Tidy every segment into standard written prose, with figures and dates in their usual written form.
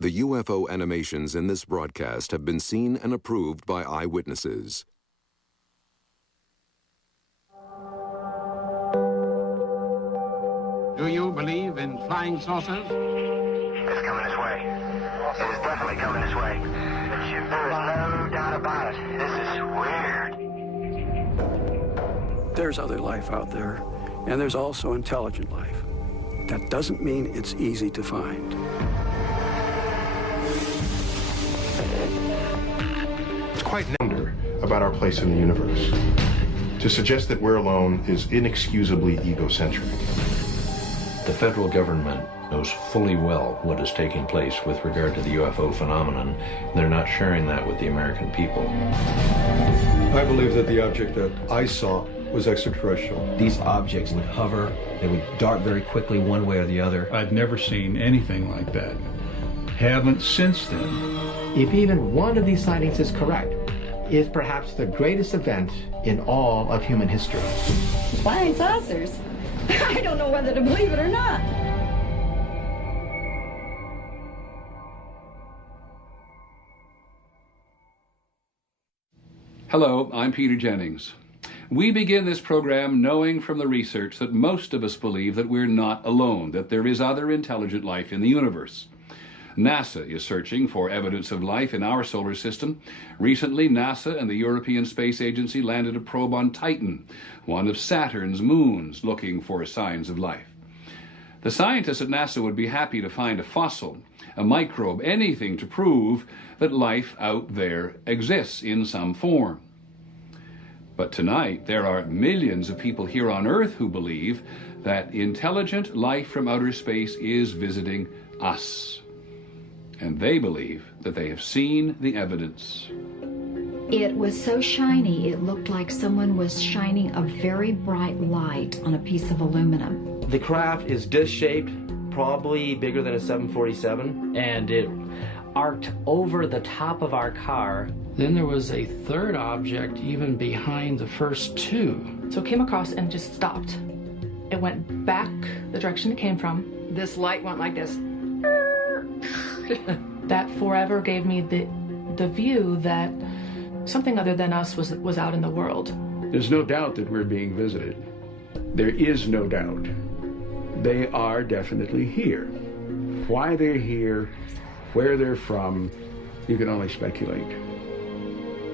The UFO animations in this broadcast have been seen and approved by eyewitnesses. Do you believe in flying saucers? It's coming this way. It is definitely coming this way. There's no doubt about it. This is weird. There's other life out there, and there's also intelligent life. That doesn't mean it's easy to find. It's quite a wonder about our place in the universe. To suggest that we're alone is inexcusably egocentric. The federal government knows fully well what is taking place with regard to the UFO phenomenon. They're not sharing that with the American people. I believe that the object that I saw was extraterrestrial. These objects would hover, they would dart very quickly one way or the other. I've never seen anything like that. Haven't since then. If even one of these sightings is correct, is perhaps the greatest event in all of human history. Flying saucers? I don't know whether to believe it or not. Hello, I'm Peter Jennings. We begin this program knowing from the research that most of us believe that we're not alone, that there is other intelligent life in the universe. NASA is searching for evidence of life in our solar system. Recently, NASA and the European Space Agency landed a probe on Titan, one of Saturn's moons, looking for signs of life. The scientists at NASA would be happy to find a fossil, a microbe, anything to prove that life out there exists in some form. But tonight, there are millions of people here on Earth who believe that intelligent life from outer space is visiting us. And they believe that they have seen the evidence. It was so shiny, it looked like someone was shining a very bright light on a piece of aluminum. The craft is disc-shaped, probably bigger than a 747, and it arced over the top of our car. Then there was a third object even behind the first two. So it came across and just stopped. It went back the direction it came from. This light went like this. That forever gave me the view that something other than us was out in the world. There's no doubt that we're being visited. There is no doubt. They are definitely here. Why they're here, where they're from, you can only speculate.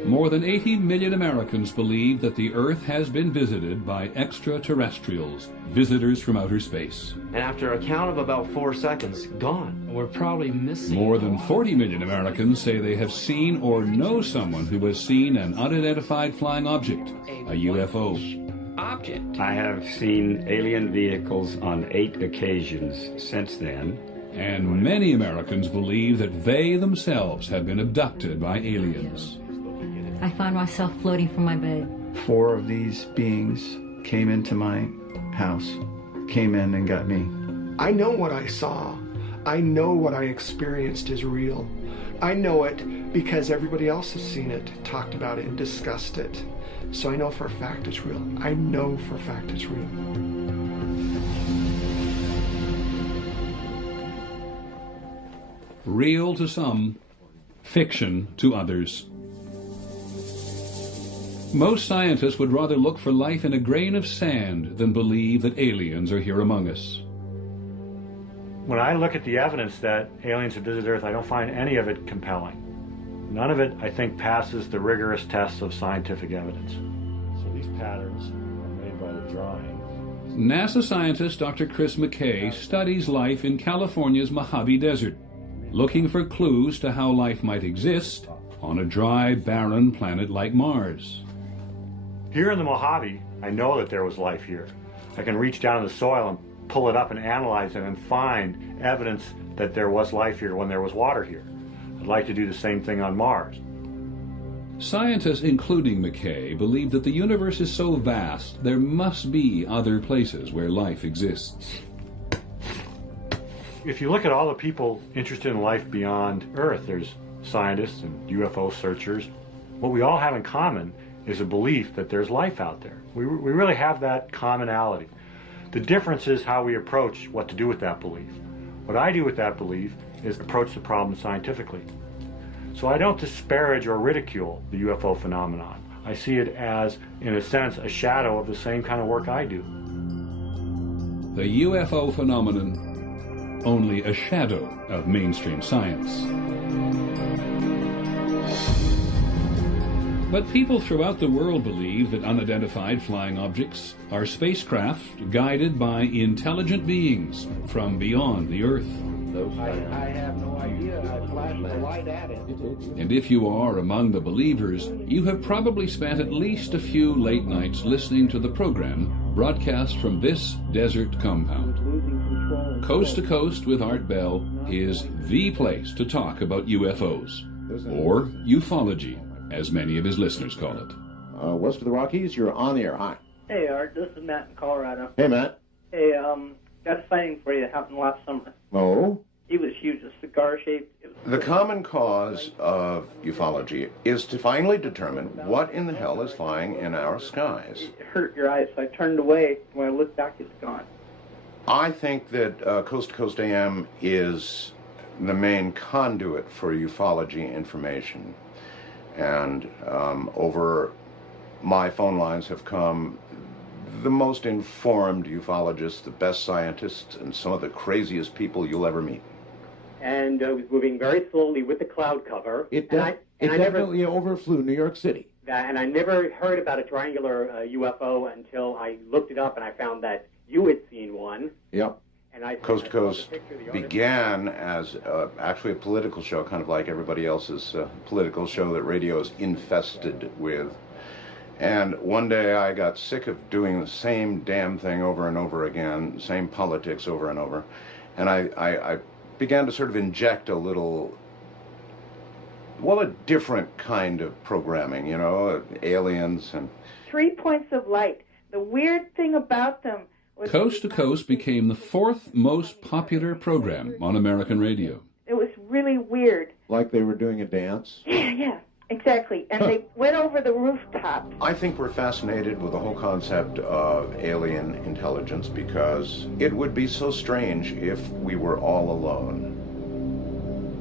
More than 80 million Americans believe that the Earth has been visited by extraterrestrials, visitors from outer space. And after a count of about 4 seconds, gone. We're probably missing. More than 40 million Americans say they have seen or know someone who has seen an unidentified flying object, a UFO. Object. I have seen alien vehicles on 8 occasions since then. And many Americans believe that they themselves have been abducted by aliens. I find myself floating from my bed. 4 of these beings came into my house, came in and got me. I know what I saw. I know what I experienced is real. I know it because everybody else has seen it, talked about it, and discussed it. So I know for a fact it's real. I know for a fact it's real. Real to some, fiction to others. Most scientists would rather look for life in a grain of sand than believe that aliens are here among us. When I look at the evidence that aliens have visited Earth, I don't find any of it compelling. None of it, I think, passes the rigorous tests of scientific evidence. So these patterns are made by the drawing. NASA scientist Dr. Chris McKay studies life in California's Mojave Desert, looking for clues to how life might exist on a dry, barren planet like Mars. Here in the Mojave, I know that there was life here. I can reach down in the soil and pull it up and analyze it and find evidence that there was life here when there was water here. I'd like to do the same thing on Mars. Scientists, including McKay, believe that the universe is so vast there must be other places where life exists. If you look at all the people interested in life beyond Earth, there's scientists and UFO searchers. What we all have in common is a belief that there's life out there. We really have that commonality. The difference is how we approach what to do with that belief. What I do with that belief is approach the problem scientifically. So I don't disparage or ridicule the UFO phenomenon. I see it as, in a sense, a shadow of the same kind of work I do. The UFO phenomenon, only a shadow of mainstream science. But people throughout the world believe that unidentified flying objects are spacecraft guided by intelligent beings from beyond the Earth. I have no idea. I flashed the light at it. And if you are among the believers, you have probably spent at least a few late nights listening to the program broadcast from this desert compound. Coast to Coast with Art Bell is the place to talk about UFOs, or ufology, as many of his listeners call it. West of the Rockies, you're on the air. Hi. Hey, Art. This is Matt in Colorado. Hey, Matt. Hey, got a sighting for you that happened last summer. Oh? He was huge, a cigar-shaped. The common cause of ufology is to finally determine what in the hell is flying in our skies. It hurt your eyes, so I turned away. When I looked back, it's gone. I think that Coast to Coast AM is the main conduit for ufology information. And over my phone lines have come the most informed ufologists, the best scientists, and some of the craziest people you'll ever meet. And it was moving very slowly with the cloud cover. It definitely overflew New York City. And I never heard about a triangular UFO until I looked it up and I found that you had seen one. Yep. And Coast to Coast began as actually a political show, kind of like everybody else's political show that radio is infested with. And one day I got sick of doing the same damn thing over and over again, same politics over and over. And I began to sort of inject a little, well, a different kind of programming, you know, aliens and... 3 points of light. The weird thing about them was... Coast to Coast became the fourth most popular program on American radio. It was really weird. Like they were doing a dance? Yeah, exactly. And they went over the rooftop. I think we're fascinated with the whole concept of alien intelligence because it would be so strange if we were all alone.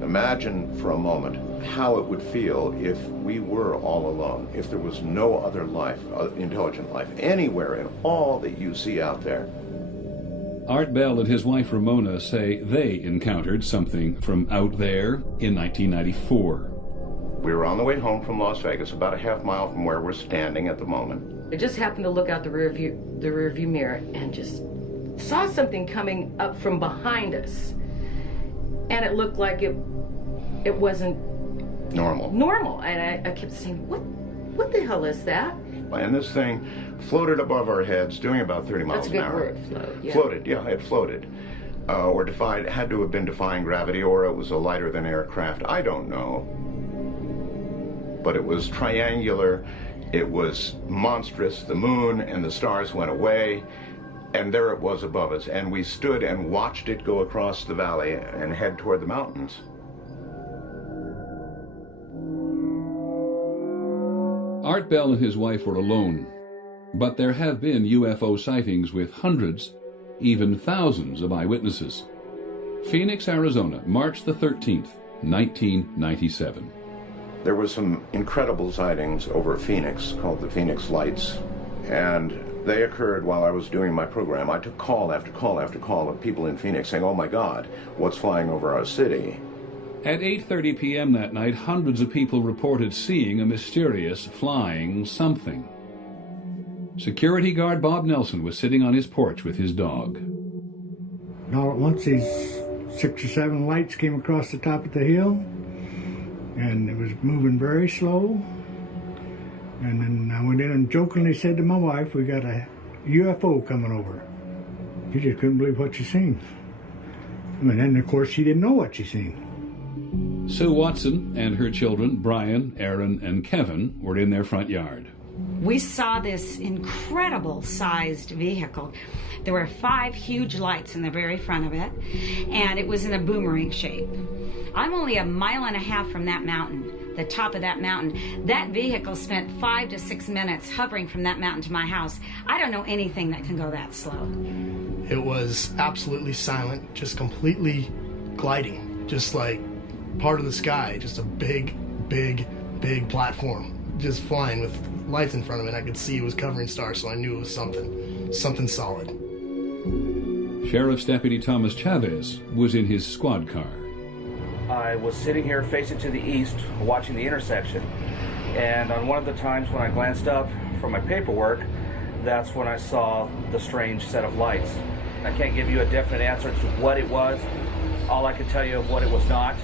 Imagine for a moment how it would feel if we were all alone, if there was no other life, intelligent life, anywhere in all that you see out there. Art Bell and his wife Ramona say they encountered something from out there in 1994. We were on the way home from Las Vegas, about a half mile from where we're standing at the moment. I just happened to look out the rear view mirror and just saw something coming up from behind us. And it looked like it wasn't normal. And I kept saying, what the hell is that? And this thing floated above our heads, doing about 30 miles an hour. That's a good word, float. Yeah. Floated, yeah, it floated. Or had to have been defying gravity, or it was a lighter than aircraft. I don't know. But it was triangular, it was monstrous. The moon and the stars went away, and there it was above us. And we stood and watched it go across the valley and head toward the mountains. Art Bell and his wife were alone, but there have been UFO sightings with hundreds, even thousands of eyewitnesses. Phoenix, Arizona, March the 13th, 1997. There were some incredible sightings over Phoenix called the Phoenix Lights, and they occurred while I was doing my program. I took call after call after call of people in Phoenix saying, "Oh my God, what's flying over our city?" At 8:30 p.m. that night, hundreds of people reported seeing a mysterious flying something. Security guard Bob Nelson was sitting on his porch with his dog. And all at once, these 6 or 7 lights came across the top of the hill, and it was moving very slow. And then I went in and jokingly said to my wife, "We got a UFO coming over." She just couldn't believe what she seen. And then, of course, she didn't know what she seen. Sue Watson and her children, Brian, Aaron, and Kevin, were in their front yard. We saw this incredible sized vehicle. There were 5 huge lights in the very front of it, and it was in a boomerang shape. I'm only a mile and a half from that mountain, the top of that mountain. That vehicle spent 5 to 6 minutes hovering from that mountain to my house. I don't know anything that can go that slow. It was absolutely silent, just completely gliding, just like part of the sky, just a big platform, just flying with lights in front of it. I could see it was covering stars, so I knew it was something solid. Sheriff's Deputy Thomas Chavez was in his squad car. I was sitting here facing to the east, watching the intersection, and on one of the times when I glanced up from my paperwork, that's when I saw the strange set of lights. I can't give you a definite answer to what it was. All I can tell you is what it was not,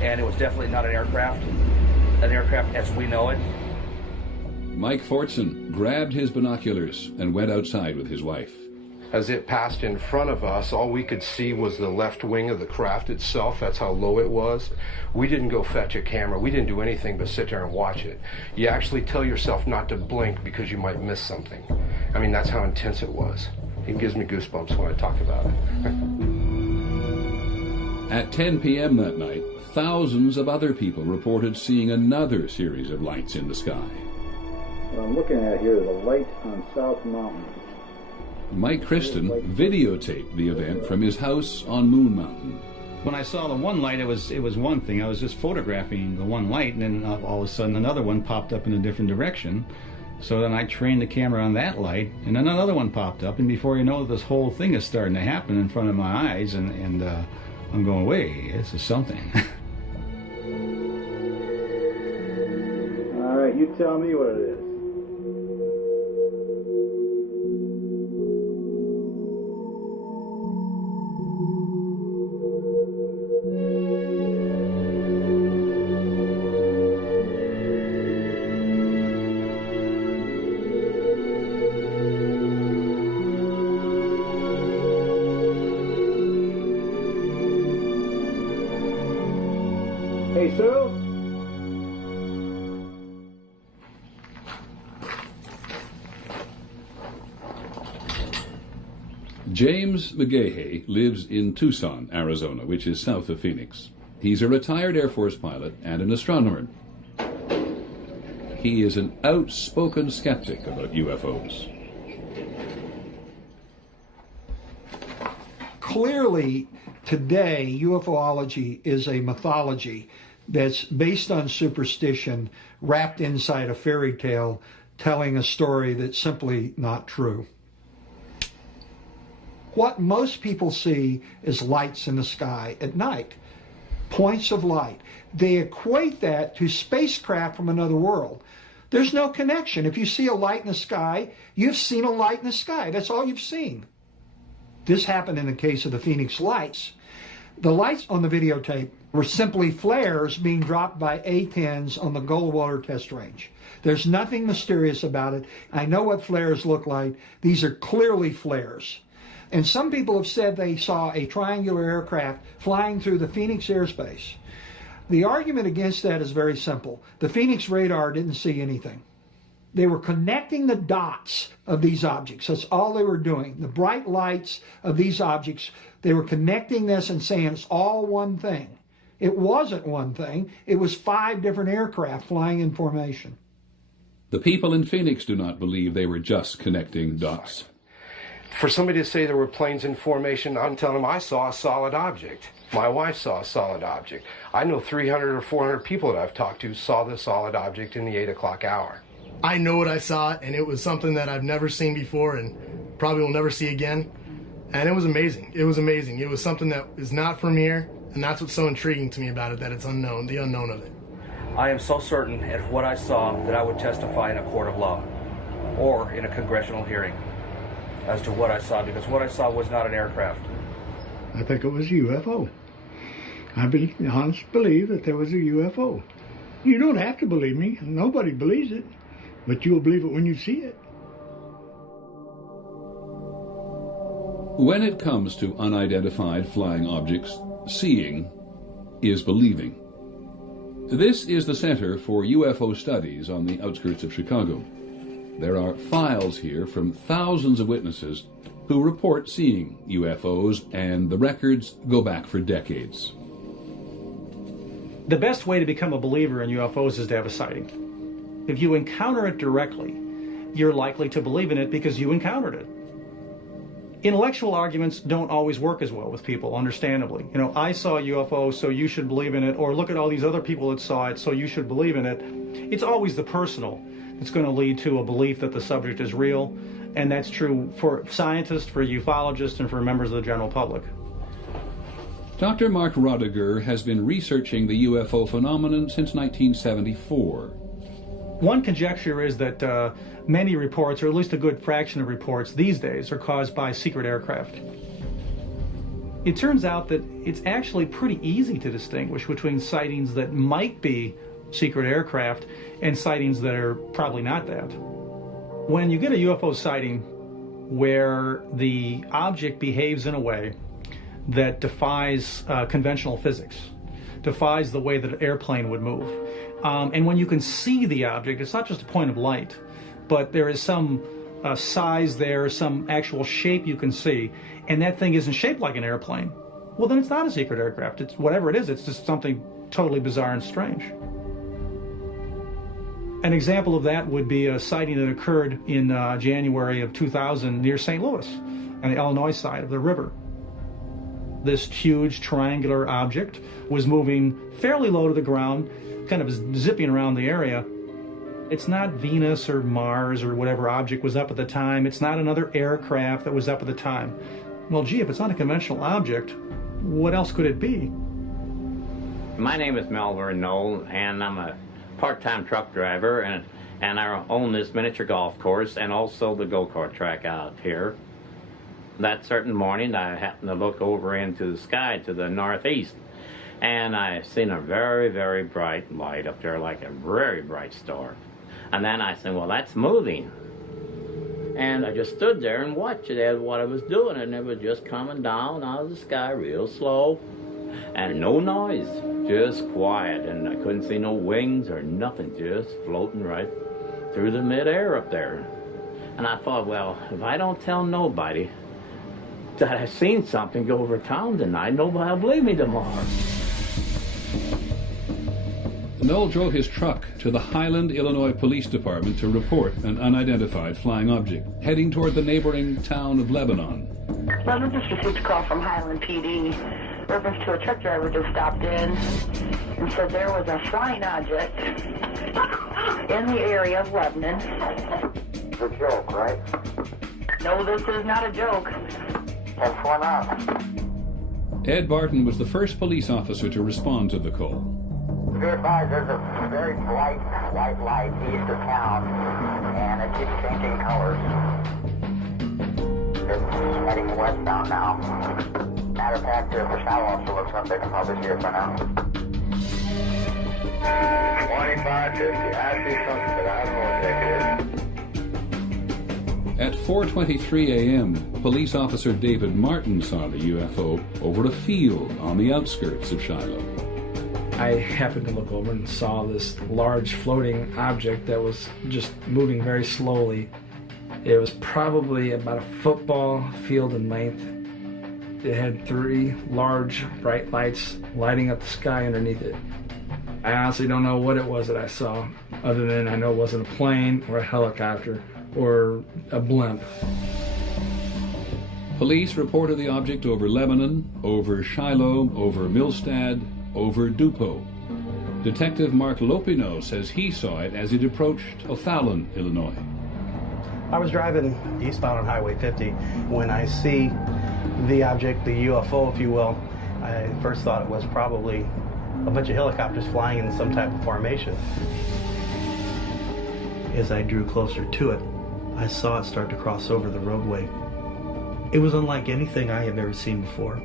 and it was definitely not an aircraft as we know it. Mike Fortson grabbed his binoculars and went outside with his wife. As it passed in front of us, all we could see was the left wing of the craft itself. That's how low it was. We didn't go fetch a camera. We didn't do anything but sit there and watch it. You actually tell yourself not to blink because you might miss something. I mean, that's how intense it was. It gives me goosebumps when I talk about it. At 10 p.m. that night, thousands of other people reported seeing another series of lights in the sky. What I'm looking at here is a light on South Mountain. Mike Christen videotaped the event from his house on Moon Mountain. When I saw the one light, it was one thing. I was just photographing the one light, and then all of a sudden another one popped up in a different direction. So then I trained the camera on that light, and then another one popped up, and before you know it, this whole thing is starting to happen in front of my eyes, and I'm going, wait, this is something. All right, you tell me what it is. Hey, Sue? James McGahey lives in Tucson, Arizona, which is south of Phoenix. He's a retired Air Force pilot and an astronomer. He is an outspoken skeptic about UFOs. Clearly, today, UFOlogy is a mythology that's based on superstition, wrapped inside a fairy tale, telling a story that's simply not true. What most people see is lights in the sky at night, points of light. They equate that to spacecraft from another world. There's no connection. If you see a light in the sky, you've seen a light in the sky. That's all you've seen. This happened in the case of the Phoenix lights. The lights on the videotape were simply flares being dropped by A-10s on the Goldwater test range. There's nothing mysterious about it. I know what flares look like. These are clearly flares. And some people have said they saw a triangular aircraft flying through the Phoenix airspace. The argument against that is very simple. The Phoenix radar didn't see anything. They were connecting the dots of these objects. That's all they were doing. The bright lights of these objects, they were connecting this and saying it's all one thing. It wasn't one thing. It was 5 different aircraft flying in formation. The people in Phoenix do not believe they were just connecting dots. For somebody to say there were planes in formation, I'm telling them I saw a solid object. My wife saw a solid object. I know 300 or 400 people that I've talked to saw the solid object in the 8 o'clock hour. I know what I saw, and it was something that I've never seen before and probably will never see again. And it was amazing. It was amazing. It was something that is not from here, and that's what's so intriguing to me about it, that it's unknown, the unknown of it. I am so certain of what I saw that I would testify in a court of law or in a congressional hearing as to what I saw, because what I saw was not an aircraft. I think it was a UFO. I honestly believe that there was a UFO. You don't have to believe me. Nobody believes it. But you'll believe it when you see it. When it comes to unidentified flying objects, seeing is believing. This is the Center for UFO Studies on the outskirts of Chicago. There are files here from thousands of witnesses who report seeing UFOs, and the records go back for decades. The best way to become a believer in UFOs is to have a sighting. If you encounter it directly, you're likely to believe in it because you encountered it. Intellectual arguments don't always work as well with people, understandably. You know, I saw a UFO, so you should believe in it, or look at all these other people that saw it, so you should believe in it. It's always the personal that's going to lead to a belief that the subject is real, and that's true for scientists, for ufologists, and for members of the general public. Dr. Mark Rodiger has been researching the UFO phenomenon since 1974. One conjecture is that many reports, or at least a good fraction of reports these days, are caused by secret aircraft. It turns out that it's actually pretty easy to distinguish between sightings that might be secret aircraft and sightings that are probably not that. When you get a UFO sighting where the object behaves in a way that defies conventional physics, defies the way that an airplane would move, and when you can see the object, it's not just a point of light, but there is some size there, some actual shape you can see, and that thing isn't shaped like an airplane, well, then it's not a secret aircraft. It's whatever it is, it's just something totally bizarre and strange. An example of that would be a sighting that occurred in January of 2000 near St. Louis, on the Illinois side of the river. This huge triangular object was moving fairly low to the ground, kind of zipping around the area. It's not Venus or Mars or whatever object was up at the time. It's not another aircraft that was up at the time. Well, gee, if it's not a conventional object, what else could it be? My name is Melvin Knoll, and I'm a part-time truck driver, and I own this miniature golf course and also the go-kart track out here. That certain morning, I happened to look over into the sky to the northeast, and I seen a very, very bright light up there, like a very bright star. And then I said, well, that's moving. And I just stood there and watched it as what I was doing, and it was just coming down out of the sky real slow, and no noise, just quiet, and I couldn't see no wings or nothing, just floating right through the midair up there. And I thought, well, if I don't tell nobody that I seen something go over town tonight, nobody will believe me tomorrow. Knoll drove his truck to the Highland, Illinois Police Department to report an unidentified flying object, heading toward the neighboring town of Lebanon. Well, we just received a call from Highland PD. Reference to a truck driver just stopped in and said there was a flying object in the area of Lebanon. It's a joke, right? No, this is not a joke. What's going on? Ed Barton was the first police officer to respond to the call. Be advised, there's a very bright white light east of town, and it keeps changing colors. It's heading westbound now. Matter of fact, if the shadow officer looks up, they can probably see it for now. 2550, I see something, but I don't know what that is. At 4:23 a.m., police officer David Martin saw the UFO over a field on the outskirts of Shiloh. I happened to look over and saw this large floating object that was just moving very slowly. It was probably about a football field in length. It had 3 large bright lights lighting up the sky underneath it. I honestly don't know what it was that I saw, other than I know it wasn't a plane or a helicopter or a blimp. Police reported the object over Lebanon, over Shiloh, over Millstad, over Dupo. Detective Mark Lopino says he saw it as it approached O'Fallon, Illinois. I was driving eastbound on Highway 50 when I see the object, the UFO, if you will. I first thought it was probably a bunch of helicopters flying in some type of formation. As I drew closer to it, I saw it start to cross over the roadway. It was unlike anything I have ever seen before.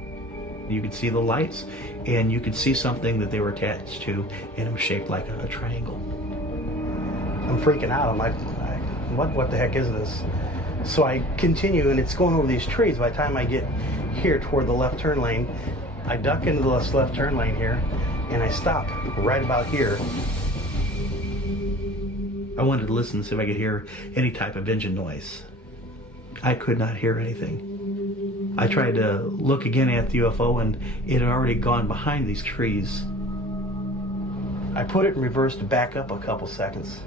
You could see the lights, and you could see something that they were attached to, and it was shaped like a triangle. I'm freaking out. I'm like, what the heck is this? So I continue, and it's going over these trees. By the time I get here toward the left turn lane, I duck into the left turn lane here, and I stop right about here. I wanted to listen, see if I could hear any type of engine noise. I could not hear anything. I tried to look again at the UFO, and it had already gone behind these trees. I put it in reverse to back up a couple seconds.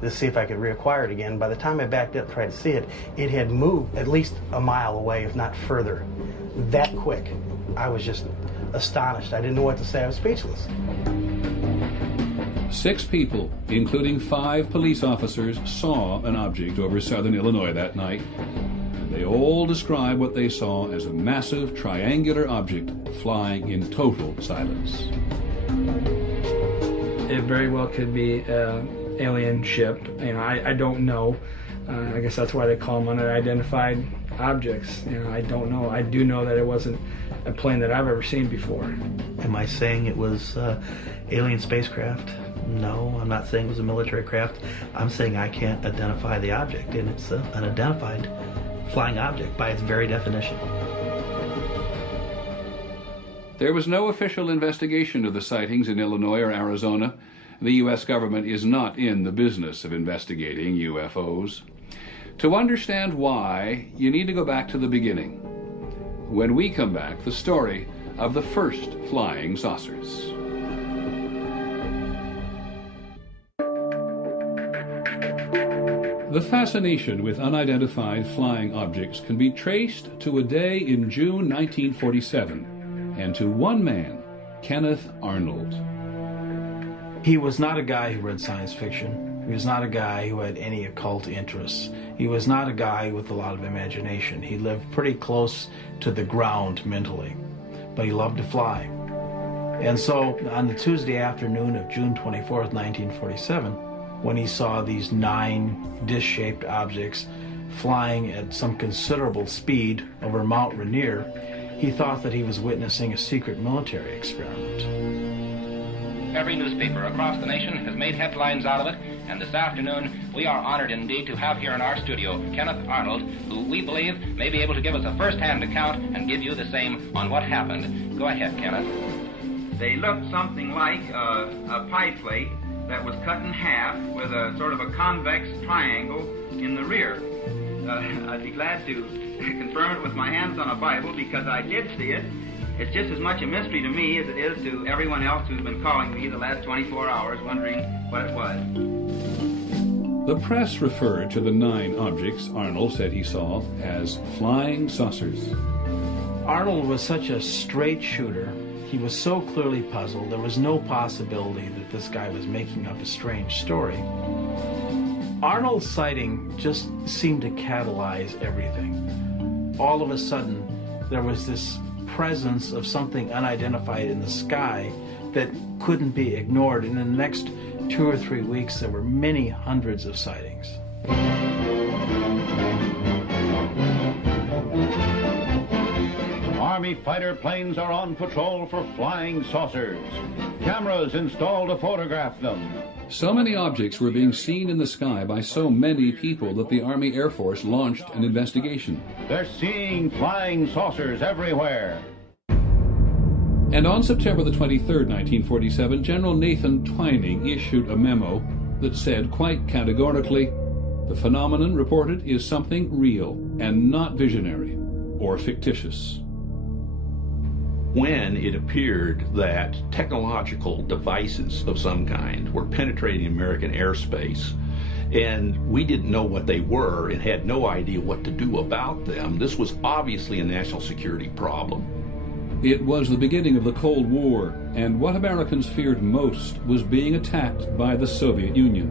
to see if I could reacquire it again. By the time I backed up, tried to see it, it had moved at least a mile away, if not further. That quick. I was just astonished. I didn't know what to say. I was speechless. 6 people, including 5 police officers, saw an object over southern Illinois that night. And they all describe what they saw as a massive triangular object flying in total silence. It very well could be an alien ship. You know, I don't know. I guess that's why they call them unidentified objects. You know, I don't know. I do know that it wasn't a plane that I've ever seen before. Am I saying it was alien spacecraft? No, I'm not saying it was a military craft. I'm saying I can't identify the object, and it's an unidentified flying object by its very definition. There was no official investigation of the sightings in Illinois or Arizona. The U.S. government is not in the business of investigating UFOs. To understand why, you need to go back to the beginning. When we come back, the story of the first flying saucers. The fascination with unidentified flying objects can be traced to a day in June 1947 and to one man, Kenneth Arnold. He was not a guy who read science fiction. He was not a guy who had any occult interests. He was not a guy with a lot of imagination. He lived pretty close to the ground mentally, but he loved to fly. And so on the Tuesday afternoon of June 24th, 1947, when he saw these 9 dish-shaped objects flying at some considerable speed over Mount Rainier, he thought that he was witnessing a secret military experiment. Every newspaper across the nation has made headlines out of it, and this afternoon we are honored indeed to have here in our studio Kenneth Arnold, who we believe may be able to give us a first-hand account and give you the same on what happened. Go ahead, Kenneth. They looked something like a pie plate that was cut in half with a sort of a convex triangle in the rear. I'd be glad to confirm it with my hands on a Bible because I did see it. It's just as much a mystery to me as it is to everyone else who's been calling me the last 24 hours wondering what it was. The press referred to the 9 objects Arnold said he saw as flying saucers. Arnold was such a straight shooter. He was so clearly puzzled. There was no possibility that this guy was making up a strange story. Arnold's sighting just seemed to catalyze everything. All of a sudden, there was this presence of something unidentified in the sky that couldn't be ignored. And in the next 2 or 3 weeks, there were many hundreds of sightings. Army fighter planes are on patrol for flying saucers. Cameras installed to photograph them. So many objects were being seen in the sky by so many people that the Army Air Force launched an investigation. They're seeing flying saucers everywhere. And on September the 23rd, 1947, General Nathan Twining issued a memo that said quite categorically, the phenomenon reported is something real and not visionary or fictitious. When it appeared that technological devices of some kind were penetrating American airspace, and we didn't know what they were and had no idea what to do about them, this was obviously a national security problem. It was the beginning of the Cold War, and what Americans feared most was being attacked by the Soviet Union.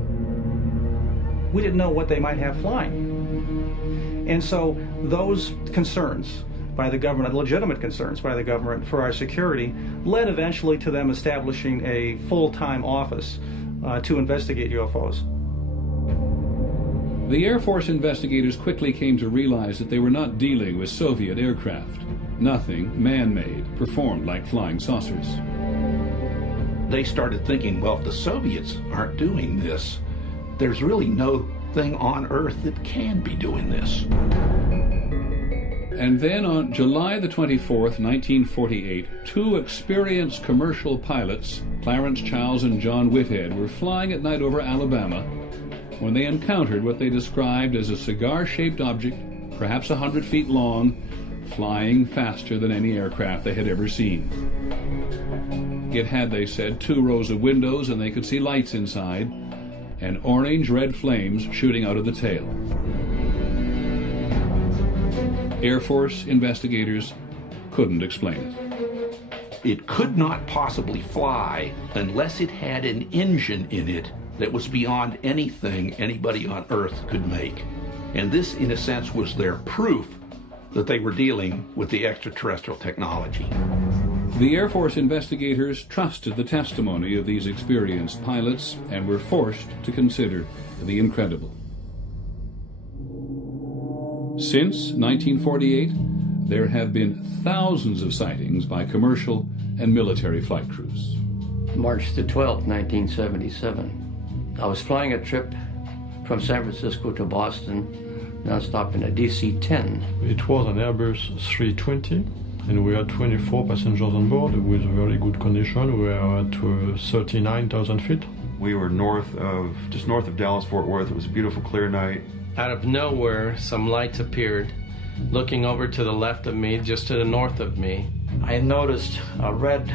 We didn't know what they might have flying. And so those concerns by the government, legitimate concerns by the government for our security, led eventually to them establishing a full-time office to investigate UFOs. The Air Force investigators quickly came to realize that they were not dealing with Soviet aircraft. Nothing man-made performed like flying saucers. They started thinking, well, if the Soviets aren't doing this, there's really no thing on Earth that can be doing this. And then on July the 24th, 1948, 2 experienced commercial pilots, Clarence Childs and John Whitehead, were flying at night over Alabama when they encountered what they described as a cigar-shaped object, perhaps 100 feet long, flying faster than any aircraft they had ever seen. It had, they said, 2 rows of windows and they could see lights inside. and orange-red flames shooting out of the tail. Air Force investigators couldn't explain it. It could not possibly fly unless it had an engine in it that was beyond anything anybody on Earth could make. And this, in a sense, was their proof that they were dealing with the extraterrestrial technology. The Air Force investigators trusted the testimony of these experienced pilots and were forced to consider the incredible. Since 1948, there have been thousands of sightings by commercial and military flight crews. March the 12th, 1977. I was flying a trip from San Francisco to Boston, non-stop in a DC-10. It was an Airbus 320, and we had 24 passengers on board with very good condition. We were at 39,000 feet. We were just north of Dallas, Fort Worth. It was a beautiful, clear night. Out of nowhere, some lights appeared. Looking over to the left of me, just to the north of me, I noticed a red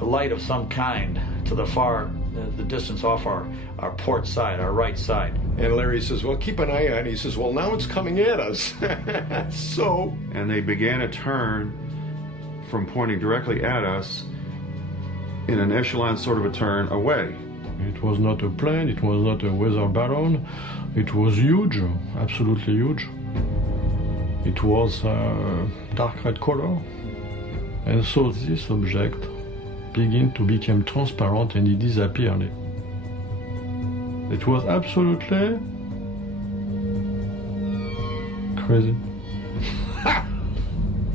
light of some kind to the far, the distance off our port side, our right side. And Larry says, well, keep an eye on it. He says, well, now it's coming at us. So. And they began a turn from pointing directly at us in an echelon sort of a turn away. It was not a plane, it was not a weather balloon. It was huge, absolutely huge. It was dark red color. And so this object began to become transparent and it disappeared. It was absolutely crazy.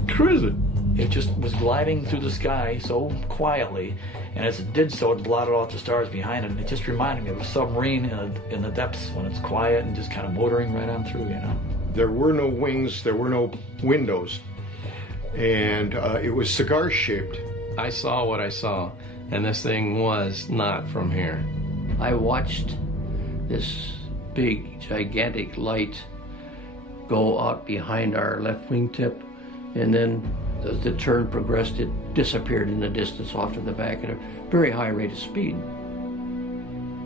Crazy. It just was gliding through the sky so quietly, and as it did so, it blotted off the stars behind it, and it just reminded me of a submarine in the depths when it's quiet and just kind of motoring right on through, you know. There were no wings, there were no windows, and it was cigar-shaped. I saw what I saw, and this thing was not from here. I watched this big, gigantic light go out behind our left wingtip, and then as the turn progressed, it disappeared in the distance off to the back at a very high rate of speed.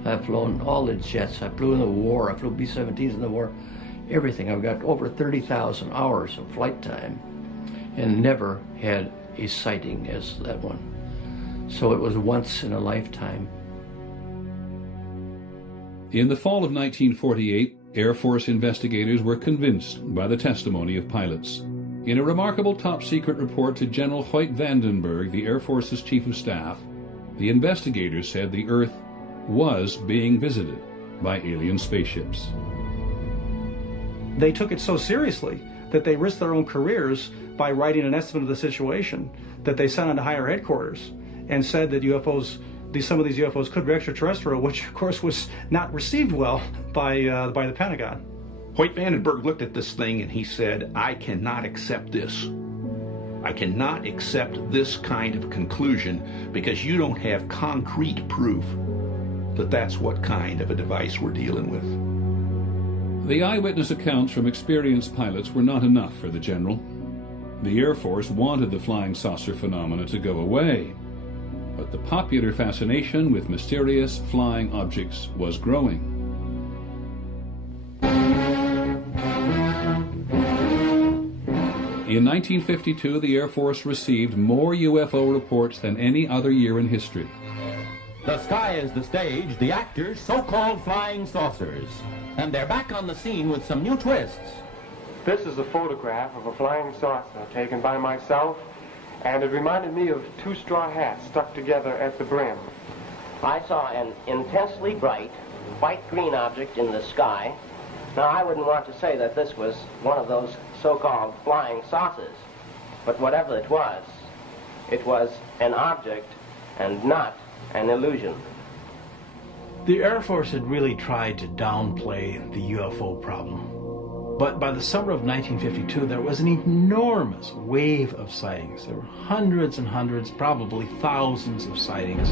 I've flown all the jets. I flew in the war. I flew B-17s in the war. Everything. I've got over 30,000 hours of flight time and never had a sighting as that one. So it was once in a lifetime. In the fall of 1948, Air Force investigators were convinced by the testimony of pilots. In a remarkable top-secret report to General Hoyt Vandenberg, the Air Force's Chief of Staff, the investigators said the Earth was being visited by alien spaceships. They took it so seriously that they risked their own careers by writing an estimate of the situation that they sent on to higher headquarters and said that some of these UFOs could be extraterrestrial, which of course was not received well by the Pentagon. Hoyt Vandenberg looked at this thing and he said, I cannot accept this. I cannot accept this kind of conclusion because you don't have concrete proof that that's what kind of a device we're dealing with. The eyewitness accounts from experienced pilots were not enough for the general. The Air Force wanted the flying saucer phenomena to go away, but the popular fascination with mysterious flying objects was growing. In 1952, the Air Force received more UFO reports than any other year in history. The sky is the stage, the actors, so-called flying saucers. And they're back on the scene with some new twists. This is a photograph of a flying saucer taken by myself, and it reminded me of two straw hats stuck together at the brim. I saw an intensely bright, white-green object in the sky. Now, I wouldn't want to say that this was one of those so-called flying saucers, but whatever it was an object and not an illusion. The Air Force had really tried to downplay the UFO problem. But by the summer of 1952, there was an enormous wave of sightings. There were hundreds and hundreds, probably thousands of sightings.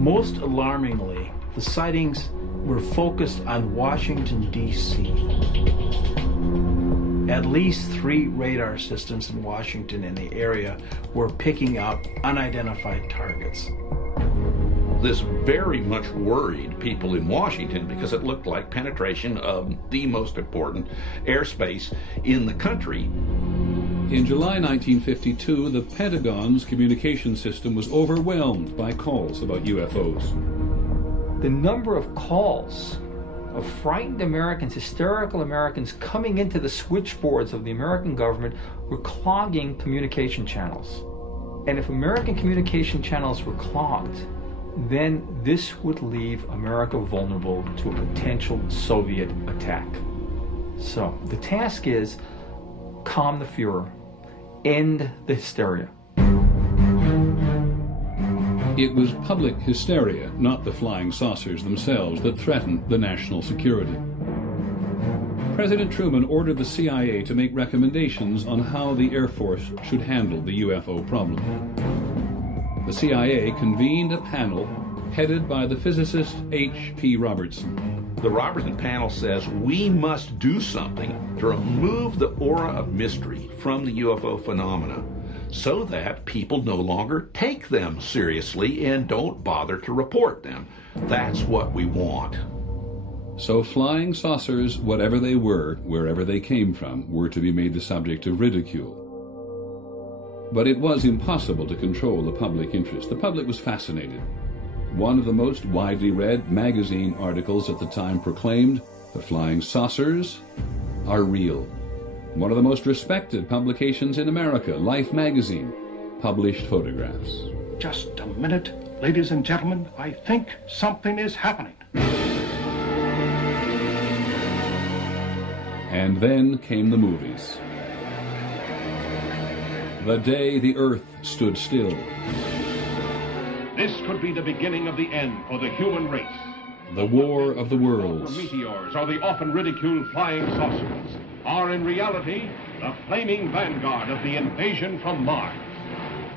Most alarmingly, the sightings were focused on Washington, D.C. At least 3 radar systems in Washington and the area were picking up unidentified targets. This very much worried people in Washington because it looked like penetration of the most important airspace in the country. In July 1952, the Pentagon's communication system was overwhelmed by calls about UFOs. The number of calls of frightened Americans, hysterical Americans, coming into the switchboards of the American government were clogging communication channels. And if American communication channels were clogged, then this would leave America vulnerable to a potential Soviet attack. So the task is calm the Fuhrer, end the hysteria. It was public hysteria, not the flying saucers themselves, that threatened the national security. President Truman ordered the CIA to make recommendations on how the Air Force should handle the UFO problem. The CIA convened a panel headed by the physicist H.P. Robertson. The Robertson panel says we must do something to remove the aura of mystery from the UFO phenomena so that people no longer take them seriously and don't bother to report them. That's what we want. So flying saucers, whatever they were, wherever they came from, were to be made the subject of ridicule. But it was impossible to control the public interest. The public was fascinated. One of the most widely read magazine articles at the time proclaimed, "The flying saucers are real." One of the most respected publications in America, Life magazine, published photographs. Just a minute, ladies and gentlemen, I think something is happening. And then came the movies. The day the Earth stood still. This could be the beginning of the end for the human race. The War of the Worlds. The meteors, or the often ridiculed flying saucers, are in reality the flaming vanguard of the invasion from Mars.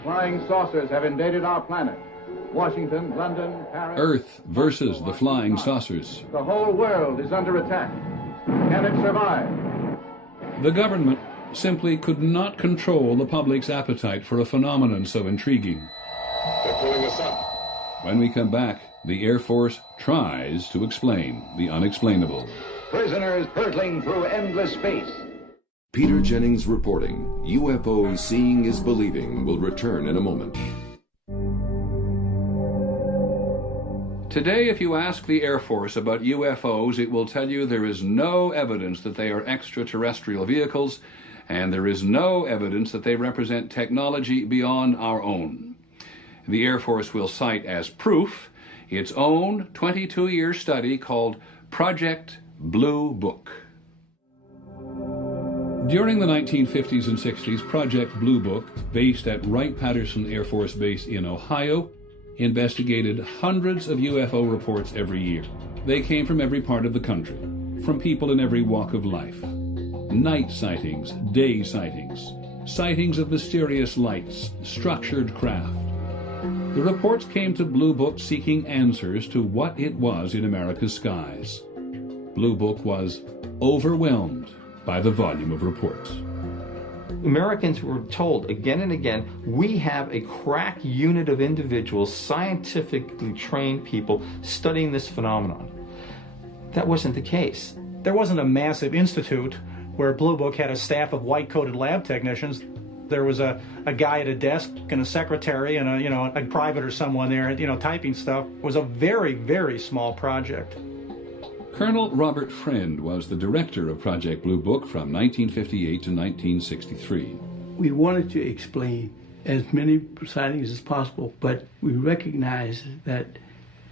Flying saucers have invaded our planet. Washington, London, Paris... Earth versus the flying saucers. The whole world is under attack. Can it survive? The government simply could not control the public's appetite for a phenomenon so intriguing. They're pulling us up. When we come back, the Air Force tries to explain the unexplainable. Prisoners hurtling through endless space. Peter Jennings reporting. UFO Seeing is Believing will return in a moment. Today, if you ask the Air Force about UFOs, it will tell you there is no evidence that they are extraterrestrial vehicles, and there is no evidence that they represent technology beyond our own. The Air Force will cite as proof its own 22-year study called Project Blue Book. During the 1950s and 60s, Project Blue Book, based at Wright-Patterson Air Force Base in Ohio, investigated hundreds of UFO reports every year. They came from every part of the country, from people in every walk of life. Night sightings, day sightings, sightings of mysterious lights, structured craft. The reports came to Blue Book seeking answers to what it was in America's skies. Blue Book was overwhelmed by the volume of reports. Americans were told again and again, we have a crack unit of individuals, scientifically trained people studying this phenomenon. That wasn't the case. There wasn't a massive institute where Blue Book had a staff of white-coated lab technicians. There was a guy at a desk and a secretary and a private or someone there, typing stuff. It was a very, very small project. Colonel Robert Friend was the director of Project Blue Book from 1958 to 1963. We wanted to explain as many sightings as possible, but we recognized that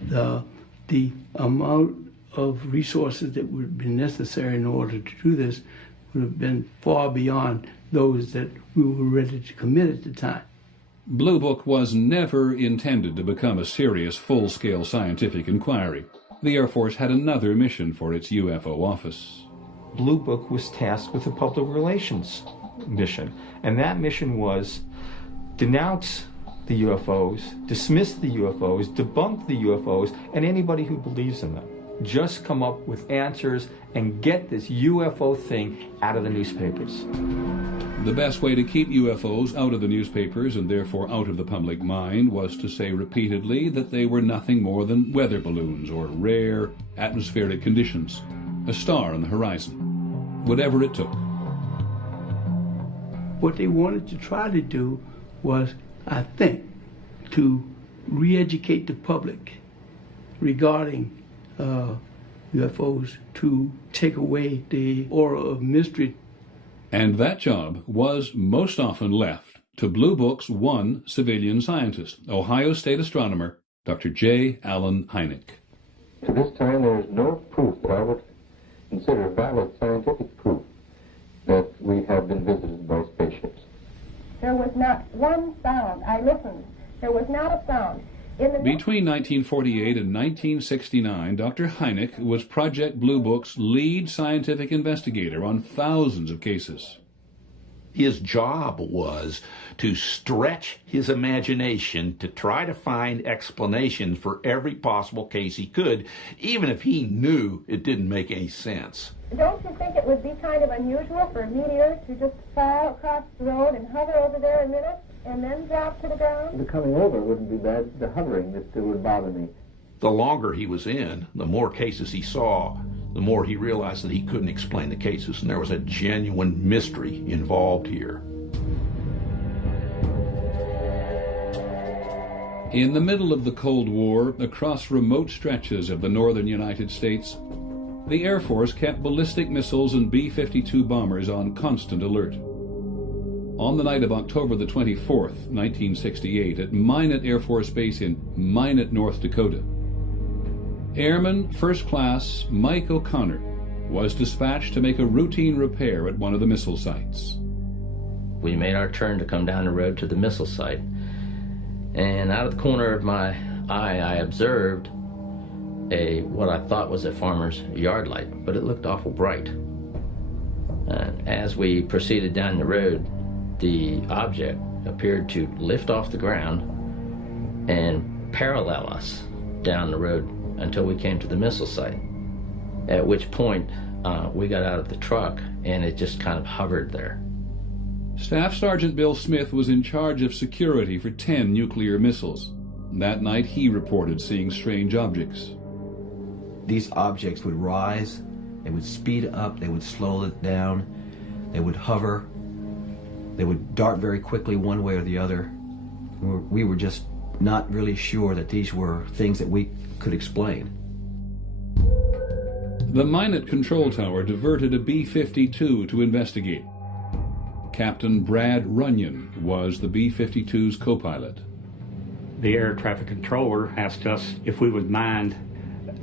the amount of resources that would have been necessary in order to do this would have been far beyond those that we were ready to commit at the time. Blue Book was never intended to become a serious, full-scale scientific inquiry. The Air Force had another mission for its UFO office. Blue Book was tasked with a public relations mission, and that mission was denounce the UFOs, dismiss the UFOs, debunk the UFOs, and anybody who believes in them. just come up with answers and get this UFO thing out of the newspapers. The best way to keep UFOs out of the newspapers and therefore out of the public mind was to say repeatedly that they were nothing more than weather balloons or rare atmospheric conditions, a star on the horizon, whatever it took. What they wanted to try to do was, I think, to re-educate the public regarding UFOs, to take away the aura of mystery. And that job was most often left to Blue Book's one civilian scientist, Ohio State astronomer Dr. J. Allen Hynek. To this time, there is no proof that I would consider valid scientific proof that we have been visited by spaceships. There was not one sound. I listened. There was not a sound. Between 1948 and 1969, Dr. Hynek was Project Blue Book's lead scientific investigator on thousands of cases. His job was to stretch his imagination to try to find explanations for every possible case he could, even if he knew it didn't make any sense. Don't you think it would be kind of unusual for a meteor to just fall across the road and hover over there a minute and then drop to the ground? The coming over wouldn't be bad. The hovering that would bother me. The longer he was in, the more cases he saw, the more he realized that he couldn't explain the cases, and there was a genuine mystery involved here. In the middle of the Cold War, across remote stretches of the northern United States, the Air Force kept ballistic missiles and B-52 bombers on constant alert. On the night of October the 24th, 1968, at Minot Air Force Base in Minot, North Dakota, Airman First Class Mike O'Connor was dispatched to make a routine repair at one of the missile sites. We made our turn to come down the road to the missile site, and out of the corner of my eye, I observed what I thought was a farmer's yard light, but it looked awful bright. As we proceeded down the road, the object appeared to lift off the ground and parallel us down the road until we came to the missile site, at which point we got out of the truck and it just kind of hovered there. Staff Sergeant Bill Smith was in charge of security for 10 nuclear missiles. That night he reported seeing strange objects. These objects would rise, they would speed up, they would slow it down, they would hover, they would dart very quickly one way or the other. We were just not really sure that these were things that we could explain. The Minot control tower diverted a B-52 to investigate. Captain Brad Runyon was the B-52's co-pilot. The air traffic controller asked us if we would mind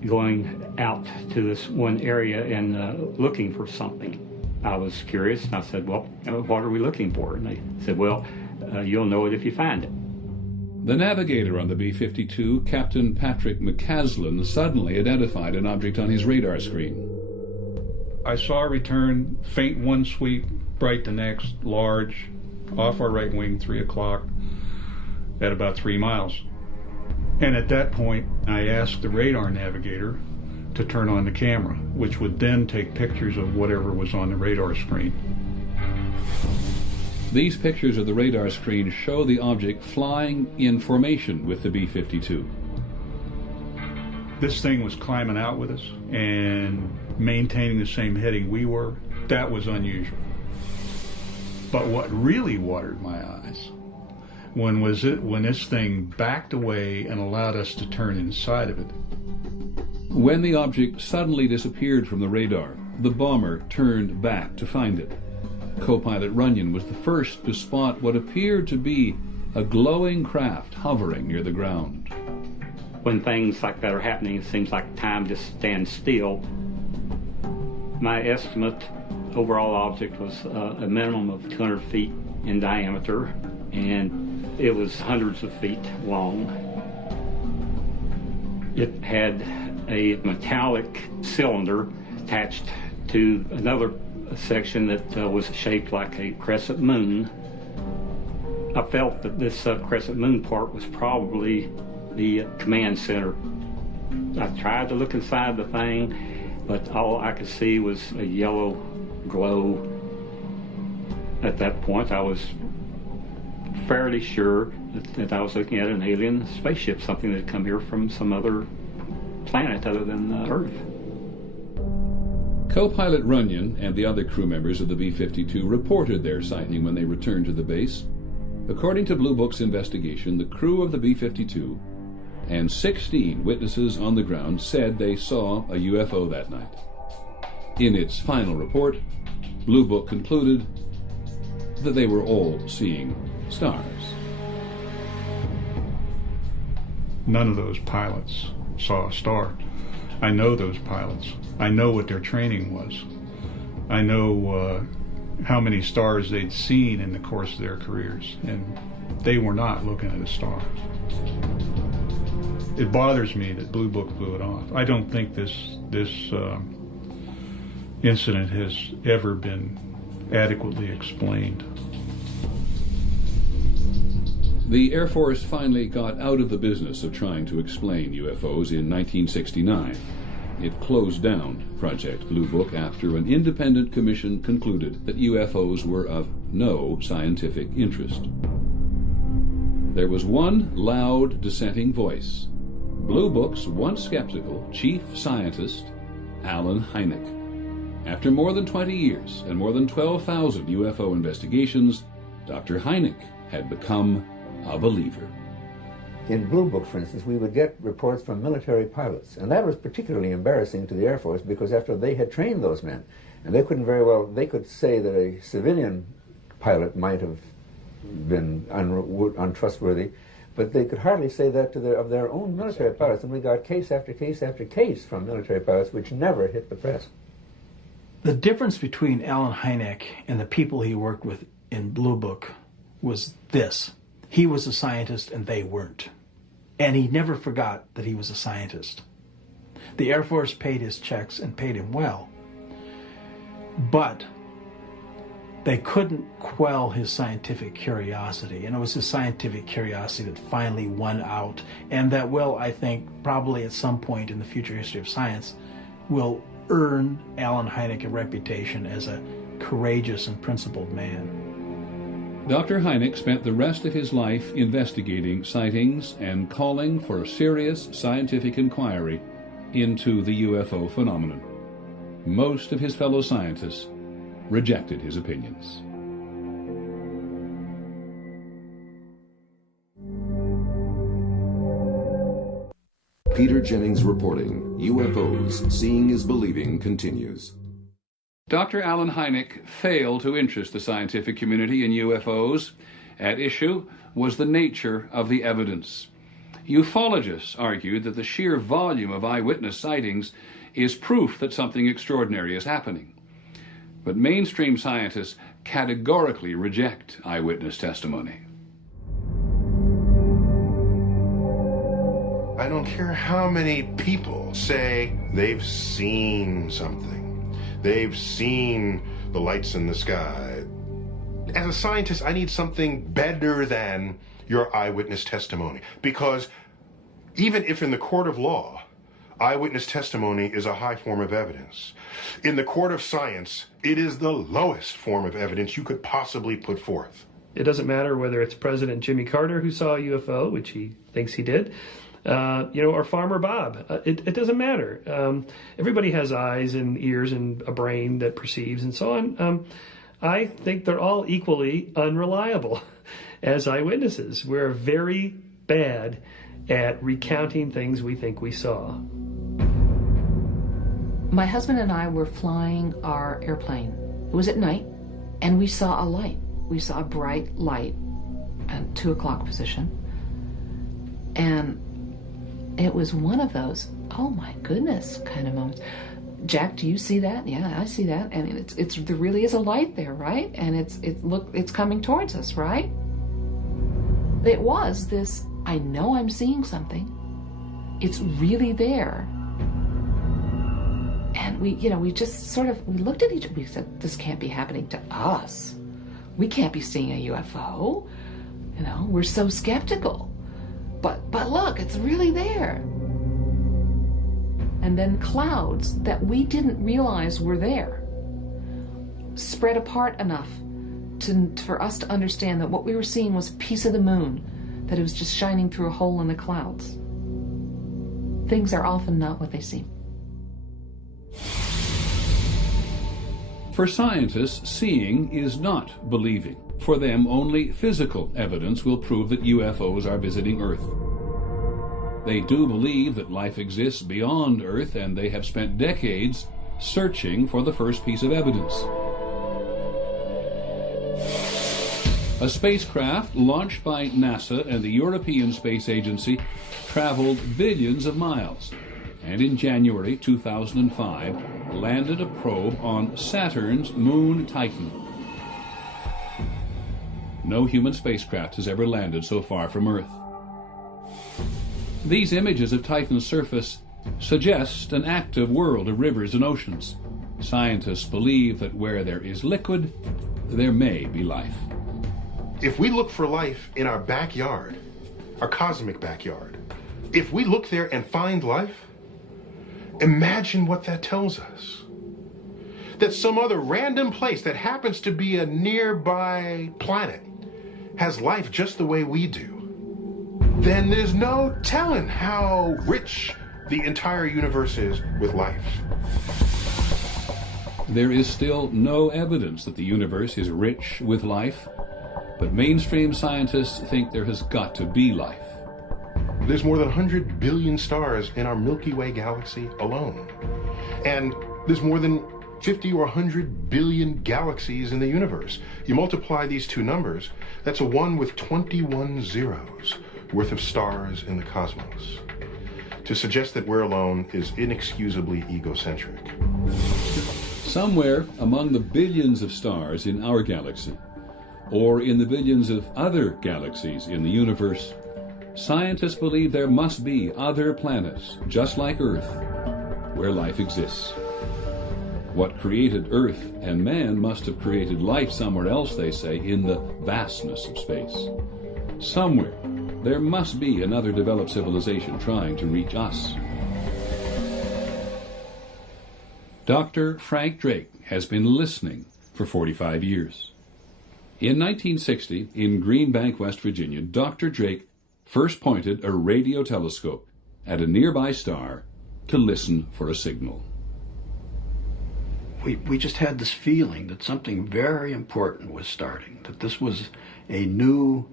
going out to this one area and looking for something. I was curious, and I said, well, what are we looking for? And they said, well, you'll know it if you find it. The navigator on the B-52, Captain Patrick McCaslin, suddenly identified an object on his radar screen. I saw a return, faint one sweep, bright the next, large, off our right wing, 3 o'clock, at about 3 miles. And at that point, I asked the radar navigator to turn on the camera, which would then take pictures of whatever was on the radar screen. These pictures of the radar screen show the object flying in formation with the B-52. This thing was climbing out with us and maintaining the same heading we were. That was unusual. But what really watered my eyes when this thing backed away and allowed us to turn inside of it. When the object suddenly disappeared from the radar, the bomber turned back to find it. Co-pilot Runyon was the first to spot what appeared to be a glowing craft hovering near the ground. When things like that are happening, it seems like time just stands still. My estimate, overall object was a minimum of 200 feet in diameter, and it was hundreds of feet long. It had a metallic cylinder attached to another section that was shaped like a crescent moon. I felt that this crescent moon part was probably the command center. I tried to look inside the thing, but all I could see was a yellow glow. At that point, I was fairly sure that I was looking at an alien spaceship, something that had come here from some other planet other than Earth. Co-pilot Runyon and the other crew members of the B-52 reported their sighting when they returned to the base. According to Blue Book's investigation, the crew of the B-52 and 16 witnesses on the ground said they saw a UFO that night. In its final report, Blue Book concluded that they were all seeing stars. None of those pilots saw a star. I know those pilots. I know what their training was. I know how many stars they'd seen in the course of their careers, and they were not looking at a star. It bothers me that Blue Book blew it off. I don't think this incident has ever been adequately explained. The Air Force finally got out of the business of trying to explain UFOs in 1969. It closed down Project Blue Book after an independent commission concluded that UFOs were of no scientific interest. There was one loud dissenting voice: Blue Book's once skeptical chief scientist, Alan Hynek. After more than 20 years and more than 12,000 UFO investigations, Dr. Hynek had become a believer. In Blue Book, for instance, we would get reports from military pilots, and that was particularly embarrassing to the Air Force because after they had trained those men, and they couldn't very well, they could say that a civilian pilot might have been untrustworthy, but they could hardly say that of their own military pilots, and we got case after case after case from military pilots which never hit the press. The difference between Alan Hynek and the people he worked with in Blue Book was this. He was a scientist and they weren't. And he never forgot that he was a scientist. The Air Force paid his checks and paid him well. But they couldn't quell his scientific curiosity. And it was his scientific curiosity that finally won out. And that will, I think, probably at some point in the future history of science, will earn Alan Hynek a reputation as a courageous and principled man. Dr. Hynek spent the rest of his life investigating sightings and calling for a serious scientific inquiry into the UFO phenomenon. Most of his fellow scientists rejected his opinions. Peter Jennings reporting. UFOs, Seeing is Believing continues. Dr. Alan Hynek failed to interest the scientific community in UFOs. At issue was the nature of the evidence. Ufologists argued that the sheer volume of eyewitness sightings is proof that something extraordinary is happening. But mainstream scientists categorically reject eyewitness testimony. I don't care how many people say they've seen something. They've seen the lights in the sky. As a scientist, I need something better than your eyewitness testimony. Because even if in the court of law, eyewitness testimony is a high form of evidence, in the court of science, it is the lowest form of evidence you could possibly put forth. It doesn't matter whether it's President Jimmy Carter who saw a UFO, which he thinks he did, or Farmer Bob. It doesn't matter. Everybody has eyes and ears and a brain that perceives and so on. I think they're all equally unreliable as eyewitnesses. We're very bad at recounting things we think we saw. My husband and I were flying our airplane. It was at night, and we saw a light. We saw a bright light at 2 o'clock position. And it was one of those, oh my goodness, kind of moments. Jack, do you see that? Yeah, I see that. And there really is a light there, right? And it's coming towards us, right? It was this, I know I'm seeing something. It's really there. And we just we looked at each other. We said, this can't be happening to us. We can't be seeing a UFO. We're so skeptical. But look, it's really there. and then clouds that we didn't realize were there, spread apart enough for us to understand that what we were seeing was a piece of the moon, that it was just shining through a hole in the clouds. Things are often not what they seem. For scientists, seeing is not believing. For them, only physical evidence will prove that UFOs are visiting Earth. They do believe that life exists beyond Earth, and they have spent decades searching for the first piece of evidence. A spacecraft launched by NASA and the European Space Agency traveled billions of miles, and in January 2005 landed a probe on Saturn's moon Titan. No human spacecraft has ever landed so far from Earth. These images of Titan's surface suggest an active world of rivers and oceans. Scientists believe that where there is liquid, there may be life. If we look for life in our backyard, our cosmic backyard, if we look there and find life, imagine what that tells us. That some other random place that happens to be a nearby planet has life just the way we do. Then there's no telling how rich the entire universe is with life. There is still no evidence that the universe is rich with life, but mainstream scientists think there has got to be life. There's more than 100 billion stars in our Milky Way galaxy alone. And there's more than 50 or 100 billion galaxies in the universe. You multiply these two numbers, that's a 1 with 21 zeros worth of stars in the cosmos. To suggest that we're alone is inexcusably egocentric. Somewhere among the billions of stars in our galaxy, or in the billions of other galaxies in the universe, scientists believe there must be other planets, just like Earth, where life exists. What created Earth and man must have created life somewhere else, they say, in the vastness of space. Somewhere, there must be another developed civilization trying to reach us. Dr. Frank Drake has been listening for 45 years. In 1960, in Green Bank, West Virginia, Dr. Drake first pointed a radio telescope at a nearby star to listen for a signal. We just had this feeling that something very important was starting, that this was a new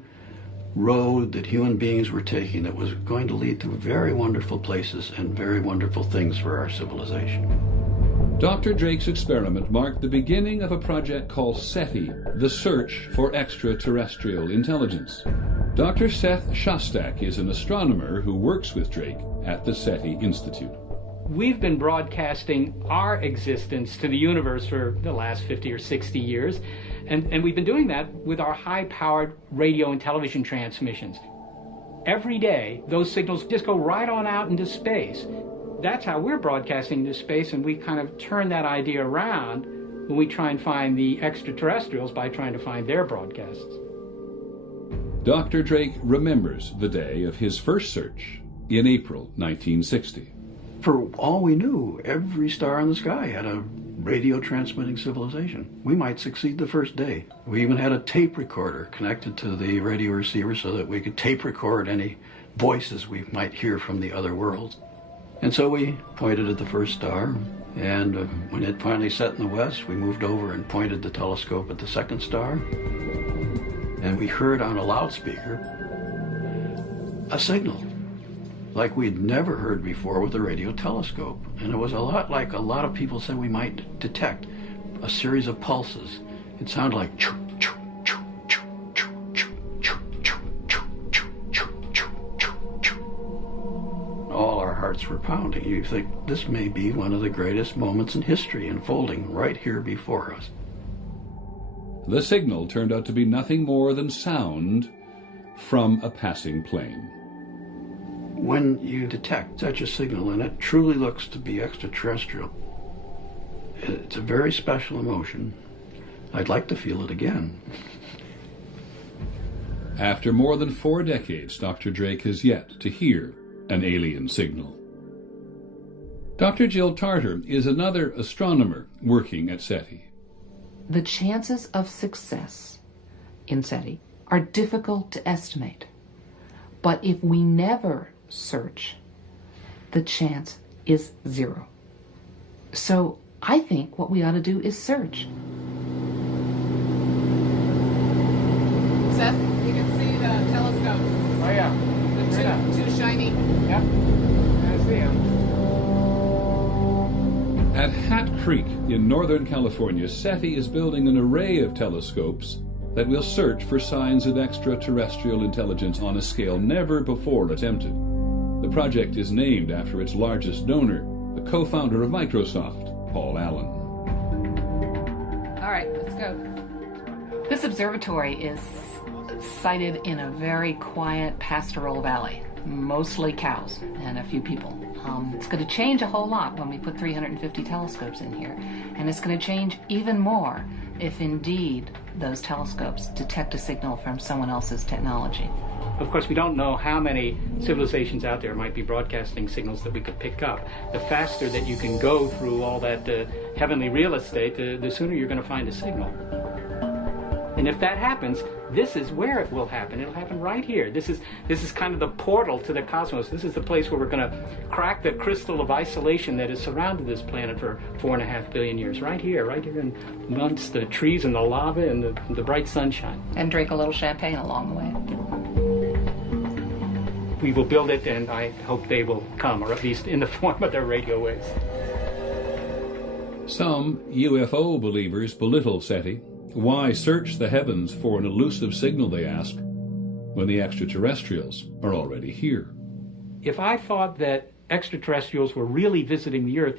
road that human beings were taking that was going to lead to very wonderful places and very wonderful things for our civilization. Dr. Drake's experiment marked the beginning of a project called SETI, the Search for Extraterrestrial Intelligence. Dr. Seth Shostak is an astronomer who works with Drake at the SETI Institute. We've been broadcasting our existence to the universe for the last 50 or 60 years, and we've been doing that with our high-powered radio and television transmissions. Every day, those signals just go right on out into space. That's how we're broadcasting into space, and we kind of turn that idea around when we try and find the extraterrestrials by trying to find their broadcasts. Dr. Drake remembers the day of his first search in April 1960. For all we knew, every star in the sky had a radio transmitting civilization. We might succeed the first day. We even had a tape recorder connected to the radio receiver so that we could tape record any voices we might hear from the other worlds. And so we pointed at the first star, and when it finally set in the west, we moved over and pointed the telescope at the second star, and we heard on a loudspeaker a signal like we'd never heard before with a radio telescope. And it was a lot like a lot of people said we might detect, a series of pulses. It sounded like choo, choo, choo, choo, choo, choo, choo, choo, choo, choo, choo, choo, choo. All our hearts were pounding. You think this may be one of the greatest moments in history unfolding right here before us. The signal turned out to be nothing more than sound from a passing plane. When you detect such a signal, and it truly looks to be extraterrestrial, it's a very special emotion. I'd like to feel it again. After more than 4 decades, Dr. Drake has yet to hear an alien signal. Dr. Jill Tarter is another astronomer working at SETI. The chances of success in SETI are difficult to estimate. But if we never search, the chance is 0. So I think what we ought to do is search. Seth, you can see the telescope. Oh yeah. The two shiny. Yep. I see them. At Hat Creek in Northern California, SETI is building an array of telescopes that will search for signs of extraterrestrial intelligence on a scale never before attempted. The project is named after its largest donor, the co-founder of Microsoft, Paul Allen. All right, let's go. This observatory is sited in a very quiet pastoral valley, mostly cows and a few people. It's going to change a whole lot when we put 350 telescopes in here, and it's going to change even more if indeed those telescopes detect a signal from someone else's technology. Of course, we don't know how many civilizations out there might be broadcasting signals that we could pick up. The faster that you can go through all that heavenly real estate, the sooner you're going to find a signal. And if that happens, this is where it will happen. It'll happen right here. This is kind of the portal to the cosmos. This is the place where we're going to crack the crystal of isolation that has surrounded this planet for 4.5 billion years. Right here amongst the trees and the lava and the bright sunshine. And drink a little champagne along the way. We will build it, and I hope they will come, or at least in the form of their radio waves. Some UFO believers belittle SETI. Why search the heavens for an elusive signal, they ask, when the extraterrestrials are already here? If I thought that extraterrestrials were really visiting the Earth,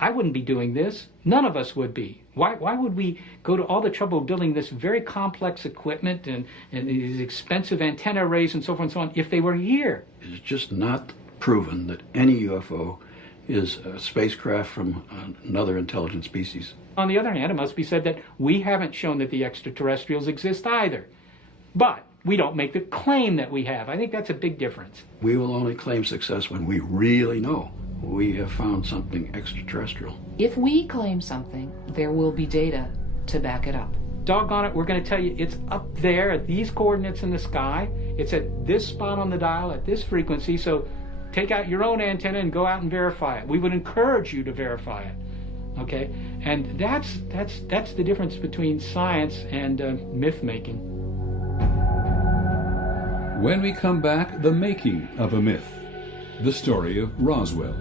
I wouldn't be doing this. None of us would be. Why would we go to all the trouble of building this very complex equipment and these expensive antenna arrays and so forth and so on if they were here? It's just not proven that any UFO is a spacecraft from another intelligent species. On the other hand, it must be said that we haven't shown that the extraterrestrials exist either. But we don't make the claim that we have. I think that's a big difference. We will only claim success when we really know we have found something extraterrestrial. If we claim something, there will be data to back it up. Doggone it, we're going to tell you it's up there at these coordinates in the sky. It's at this spot on the dial at this frequency, so take out your own antenna and go out and verify it. We would encourage you to verify it. Okay? And that's the difference between science and myth-making. When we come back, the making of a myth. The story of Roswell.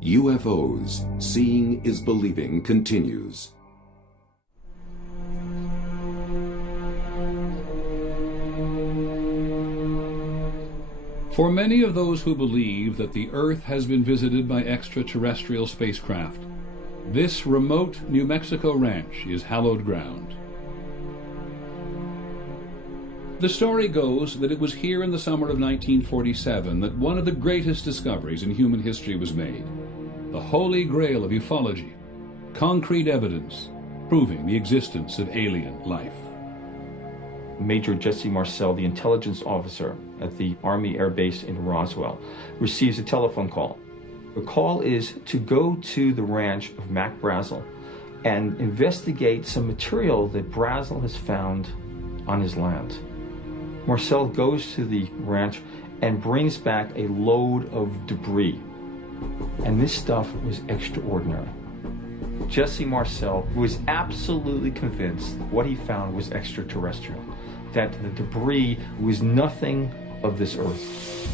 UFOs, Seeing is Believing continues. For many of those who believe that the Earth has been visited by extraterrestrial spacecraft, this remote New Mexico ranch is hallowed ground. The story goes that it was here in the summer of 1947 that one of the greatest discoveries in human history was made. The holy grail of ufology, concrete evidence proving the existence of alien life. Major Jesse Marcel, the intelligence officer at the Army Air Base in Roswell, receives a telephone call. The call is to go to the ranch of Mac Brazel and investigate some material that Brazel has found on his land. Marcel goes to the ranch and brings back a load of debris. And this stuff was extraordinary. Jesse Marcel was absolutely convinced what he found was extraterrestrial, that the debris was nothing of this Earth.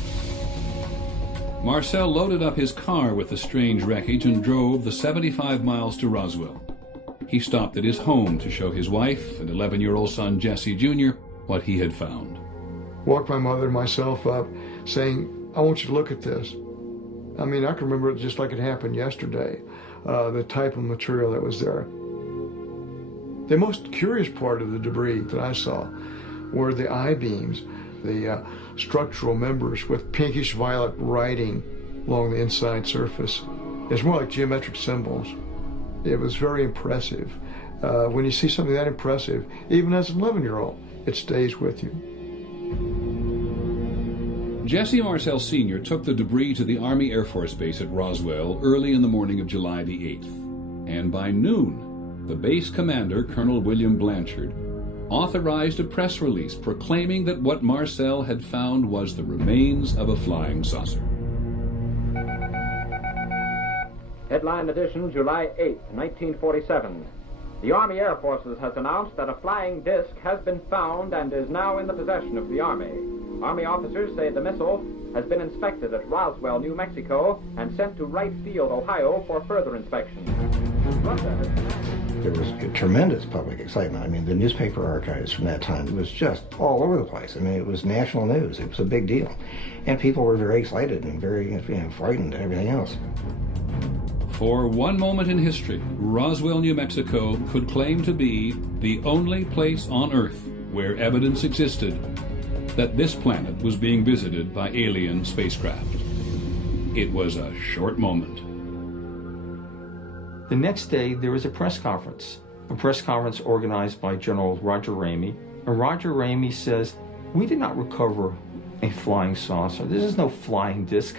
Marcel loaded up his car with the strange wreckage and drove the 75 miles to Roswell. He stopped at his home to show his wife and 11-year-old son Jesse Jr. what he had found. Woke my mother and myself up saying, I want you to look at this. I mean, I can remember it just like it happened yesterday, the type of material that was there. The most curious part of the debris that I saw were the I-beams, the structural members with pinkish violet writing along the inside surface. It's more like geometric symbols. It was very impressive. When you see something that impressive, even as an 11-year-old, it stays with you. Jesse Marcel Sr. took the debris to the Army Air Force Base at Roswell early in the morning of July the 8th. And by noon, the base commander, Colonel William Blanchard, authorized a press release proclaiming that what Marcel had found was the remains of a flying saucer. Headline edition, July 8, 1947. The Army Air Forces has announced that a flying disc has been found and is now in the possession of the Army. Army officers say the missile has been inspected at Roswell, New Mexico, and sent to Wright Field, Ohio, for further inspection. There was tremendous public excitement. I mean, the newspaper archives from that time, it was just all over the place. I mean, it was national news. It was a big deal. And people were very excited and very frightened and everything else. For one moment in history, Roswell, New Mexico could claim to be the only place on Earth where evidence existed that this planet was being visited by alien spacecraft. It was a short moment. The next day, there was a press conference organized by General Roger Ramey. And Roger Ramey says, "We did not recover a flying saucer. This is no flying disc.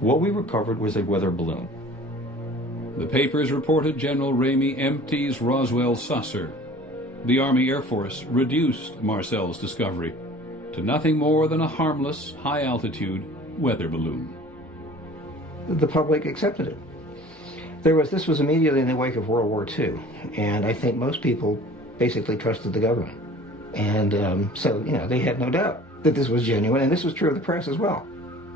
What we recovered was a weather balloon." The papers reported General Ramey empties Roswell saucer. The Army Air Force reduced Marcel's discovery to nothing more than a harmless, high-altitude weather balloon. The public accepted it. This was immediately in the wake of World War II, and I think most people basically trusted the government. And so, they had no doubt that this was genuine, and this was true of the press as well.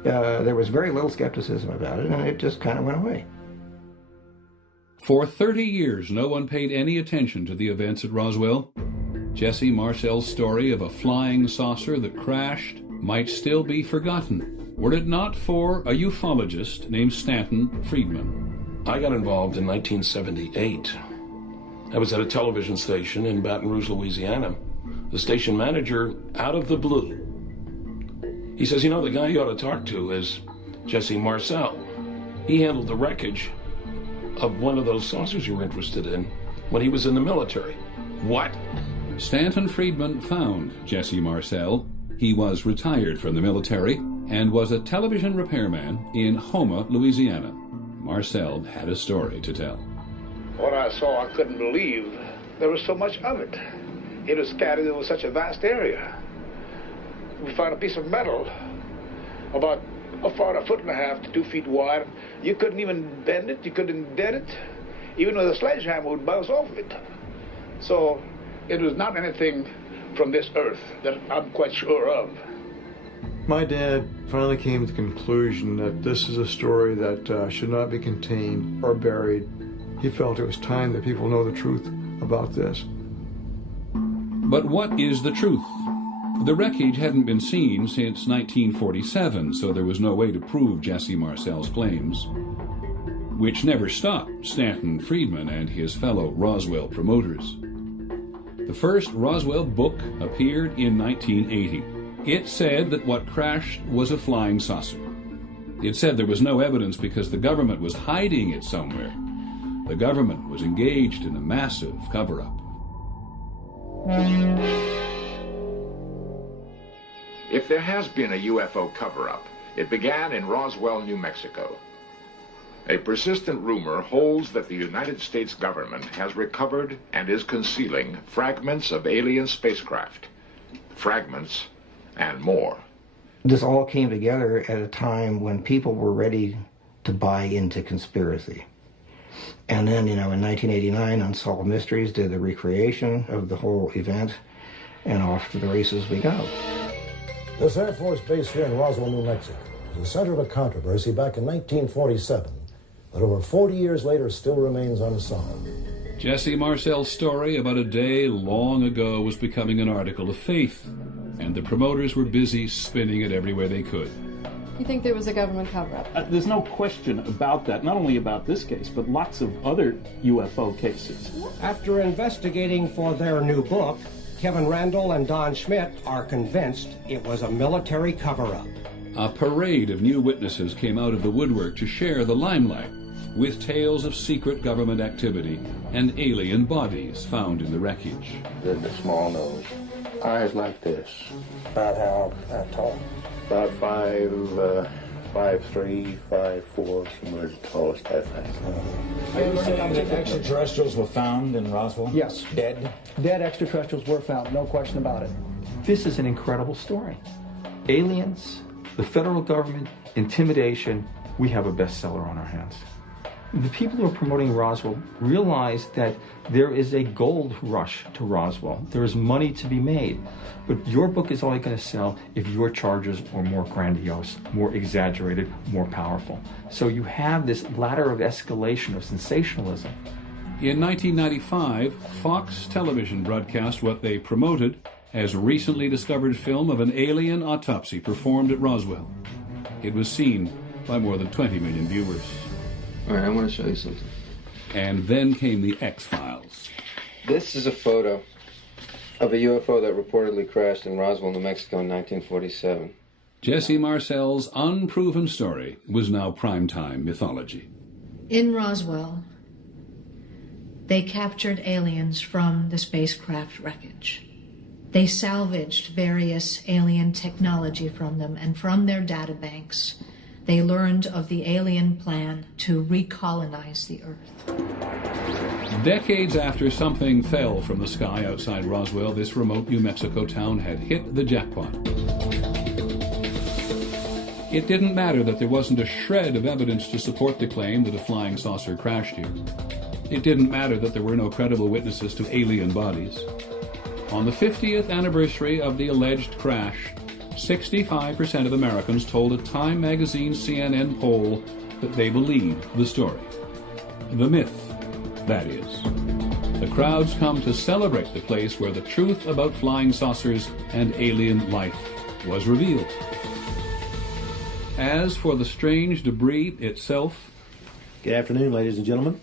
There was very little skepticism about it, and it just kind of went away. For 30 years, no one paid any attention to the events at Roswell. Jesse Marcel's story of a flying saucer that crashed might still be forgotten, were it not for a ufologist named Stanton Friedman. I got involved in 1978. I was at a television station in Baton Rouge, Louisiana. The station manager, out of the blue, he says, the guy you ought to talk to is Jesse Marcel. He handled the wreckage of one of those saucers you were interested in when he was in the military. What? Stanton Friedman found Jesse Marcel. He was retired from the military and was a television repairman in Houma, Louisiana. Marcel had a story to tell. What I saw, I couldn't believe there was so much of it. It was scattered over such a vast area. We found a piece of metal about a 1.5 to 2 feet wide. You couldn't even bend it, you couldn't dent it. Even with a sledgehammer would bounce off of it. So it was not anything from this earth that I'm quite sure of. My dad finally came to the conclusion that this is a story that should not be contained or buried. He felt it was time that people know the truth about this. But what is the truth? The wreckage hadn't been seen since 1947, so there was no way to prove Jesse Marcel's claims, which never stopped Stanton Friedman and his fellow Roswell promoters. The first Roswell book appeared in 1980. It said that what crashed was a flying saucer. It said there was no evidence because the government was hiding it somewhere. The government was engaged in a massive cover-up. If there has been a UFO cover-up, it began in Roswell, New Mexico. A persistent rumor holds that the United States government has recovered and is concealing fragments of alien spacecraft. Fragments and more. This all came together at a time when people were ready to buy into conspiracy. And then, in 1989, Unsolved Mysteries did the recreation of the whole event, and off to the races we go. This Air Force base here in Roswell, New Mexico, was the center of a controversy back in 1947 that over 40 years later still remains unsolved. Jesse Marcel's story about a day long ago was becoming an article of faith, and the promoters were busy spinning it everywhere they could. You think there was a government cover-up? There's no question about that, not only about this case, but lots of other UFO cases. After investigating for their new book, Kevin Randall and Don Schmidt are convinced it was a military cover-up. A parade of new witnesses came out of the woodwork to share the limelight with tales of secret government activity and alien bodies found in the wreckage. The small nose, eyes like this, about how tall, About 5'3", 5'4", somewhere the tallest, I think. Are you saying that extraterrestrials were found in Roswell? Yes. Dead? Dead extraterrestrials were found, no question about it. This is an incredible story. Aliens, the federal government, intimidation, we have a bestseller on our hands. The people who are promoting Roswell realize that there is a gold rush to Roswell. There is money to be made. But your book is only going to sell if your charges are more grandiose, more exaggerated, more powerful. So you have this ladder of escalation of sensationalism. In 1995, Fox Television broadcast what they promoted as recently discovered film of an alien autopsy performed at Roswell. It was seen by more than 20 million viewers. All right, I want to show you something. And then came the X-Files. This is a photo of a UFO that reportedly crashed in Roswell, New Mexico in 1947. Jesse Marcel's unproven story was now primetime mythology. In Roswell, they captured aliens from the spacecraft wreckage. They salvaged various alien technology from them, and from their databanks, they learned of the alien plan to recolonize the Earth. Decades after something fell from the sky outside Roswell, this remote New Mexico town had hit the jackpot. It didn't matter that there wasn't a shred of evidence to support the claim that a flying saucer crashed here. It didn't matter that there were no credible witnesses to alien bodies. On the 50th anniversary of the alleged crash, 65% of Americans told a Time magazine CNN poll that they believed the story. The myth, that is. The crowds come to celebrate the place where the truth about flying saucers and alien life was revealed. As for the strange debris itself... Good afternoon, ladies and gentlemen.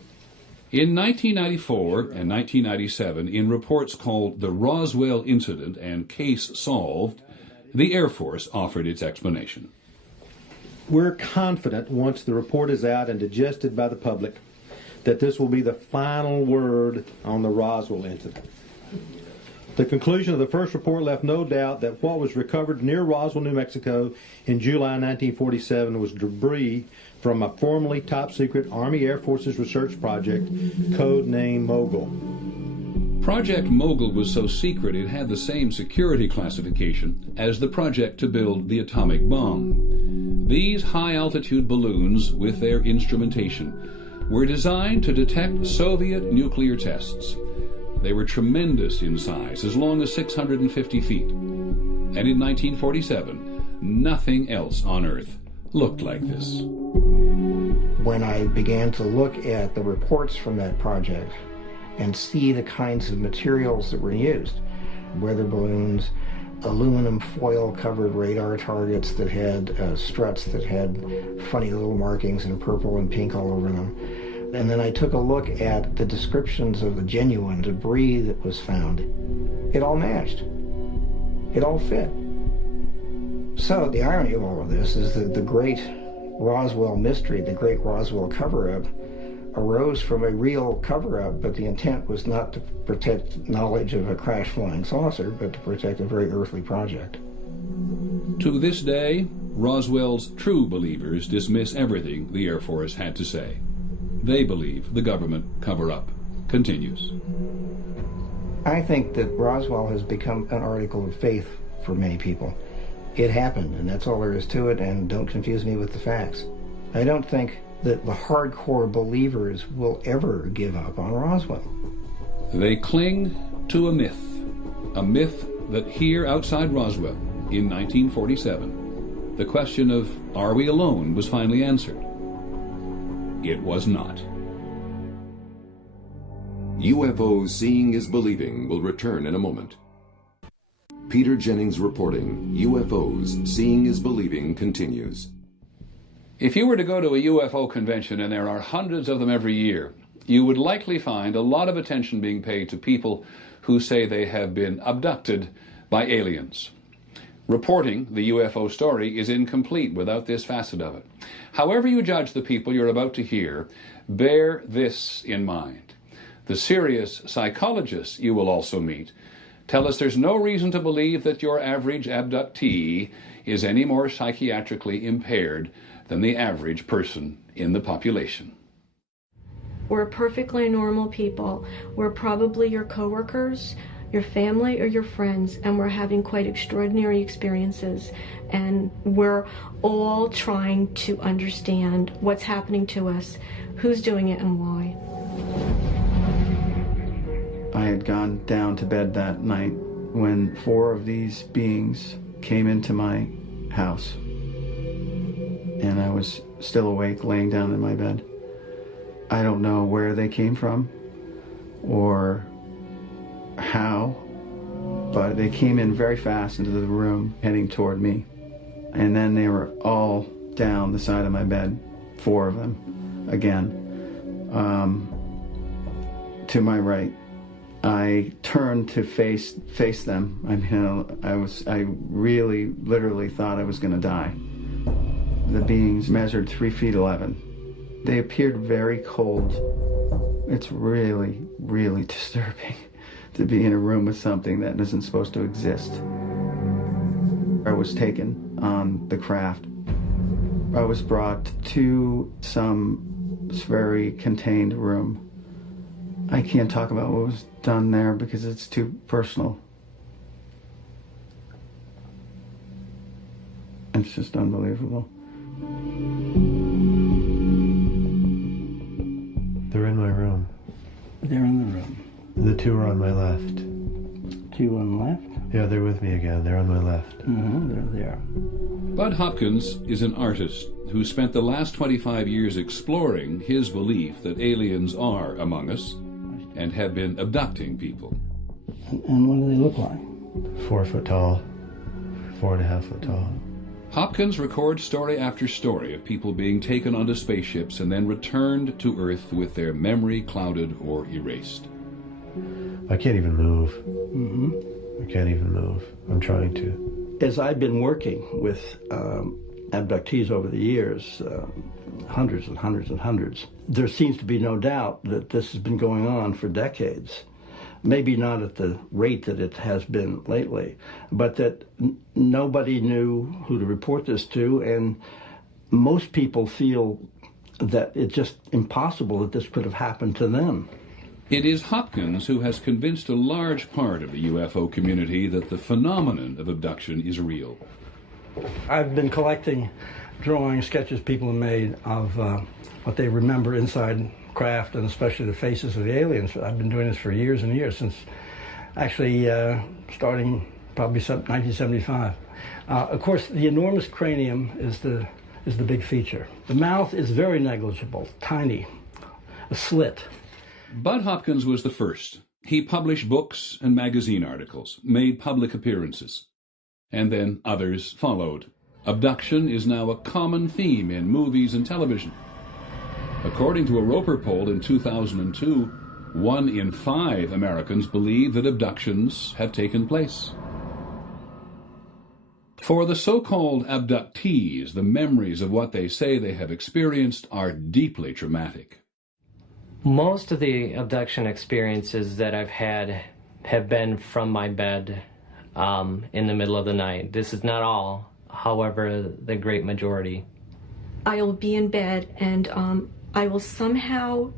In 1994 and 1997, in reports called the Roswell Incident and Case Solved, the Air Force offered its explanation. We're confident, once the report is out and digested by the public, that this will be the final word on the Roswell incident. The conclusion of the first report left no doubt that what was recovered near Roswell, New Mexico in July 1947 was debris from a formerly top-secret Army Air Forces research project, codenamed Mogul. Project Mogul was so secret it had the same security classification as the project to build the atomic bomb. These high-altitude balloons, with their instrumentation, were designed to detect Soviet nuclear tests. They were tremendous in size, as long as 650 feet. And in 1947, nothing else on Earth looked like this. When I began to look at the reports from that project and see the kinds of materials that were used, weather balloons, aluminum foil-covered radar targets that had struts that had funny little markings in purple and pink all over them. And then I took a look at the descriptions of the genuine debris that was found. It all matched. It all fit. So the irony of all of this is that the great Roswell mystery, the great Roswell cover-up, arose from a real cover-up, but the intent was not to protect knowledge of a crash flying saucer, but to protect a very earthly project. To this day, Roswell's true believers dismiss everything the Air Force had to say. They believe the government cover-up continues. I think that Roswell has become an article of faith for many people. It happened, and that's all there is to it, and don't confuse me with the facts. I don't think that the hardcore believers will ever give up on Roswell. They cling to a myth that here outside Roswell in 1947, the question of are we alone was finally answered. It was not. UFO Seeing is Believing will return in a moment. Peter Jennings reporting. UFOs Seeing is Believing continues. If you were to go to a UFO convention, and there are hundreds of them every year, you would likely find a lot of attention being paid to people who say they have been abducted by aliens. Reporting the UFO story is incomplete without this facet of it. However you judge the people you're about to hear, bear this in mind. The serious psychologists you will also meet tell us there's no reason to believe that your average abductee is any more psychiatrically impaired than the average person in the population. We're perfectly normal people. We're probably your coworkers, your family, or your friends, and we're having quite extraordinary experiences. And we're all trying to understand what's happening to us, who's doing it, and why. I had gone down to bed that night when 4 of these beings came into my house. And I was still awake, laying down in my bed. I don't know where they came from or how, but they came in very fast into the room, heading toward me. And then they were all down the side of my bed, 4 of them, again, to my right. I turned to face them. I mean, I really, literally thought I was going to die. The beings measured 3 feet 11. They appeared very cold. It's really, really disturbing to be in a room with something that isn't supposed to exist. I was taken on the craft. I was brought to some very contained room. I can't talk about what was done there because it's too personal. It's just unbelievable. They're in my room. They're in the room. The 2 are on my left. 2 on the left? Yeah, they're with me again. They're on my left. They're there. Bud Hopkins is an artist who spent the last 25 years exploring his belief that aliens are among us and have been abducting people. And what do they look like? 4 foot tall, 4.5 foot tall. Hopkins records story after story of people being taken onto spaceships and then returned to Earth with their memory clouded or erased. I can't even move. I can't even move. I'm trying to. As I've been working with abductees over the years, hundreds and hundreds and hundreds, there seems to be no doubt that this has been going on for decades. Maybe not at the rate that it has been lately, but that nobody knew who to report this to, and most people feel that it's just impossible that this could have happened to them. It is Hopkins who has convinced a large part of the UFO community that the phenomenon of abduction is real. I've been collecting drawings, sketches people have made of what they remember inside craft, and especially the faces of the aliens. I've been doing this for years and years, since actually starting probably 1975. Of course, the enormous cranium is the big feature. The mouth is very negligible, tiny, a slit. Bud Hopkins was the first. He published books and magazine articles, made public appearances, and then others followed. Abduction is now a common theme in movies and television. According to a Roper poll in 2002, 1 in 5 Americans believe that abductions have taken place. For the so-called abductees, the memories of what they say they have experienced are deeply traumatic. Most of the abduction experiences that I've had have been from my bed in the middle of the night. This is not all, however, the great majority. I'll be in bed and I will somehow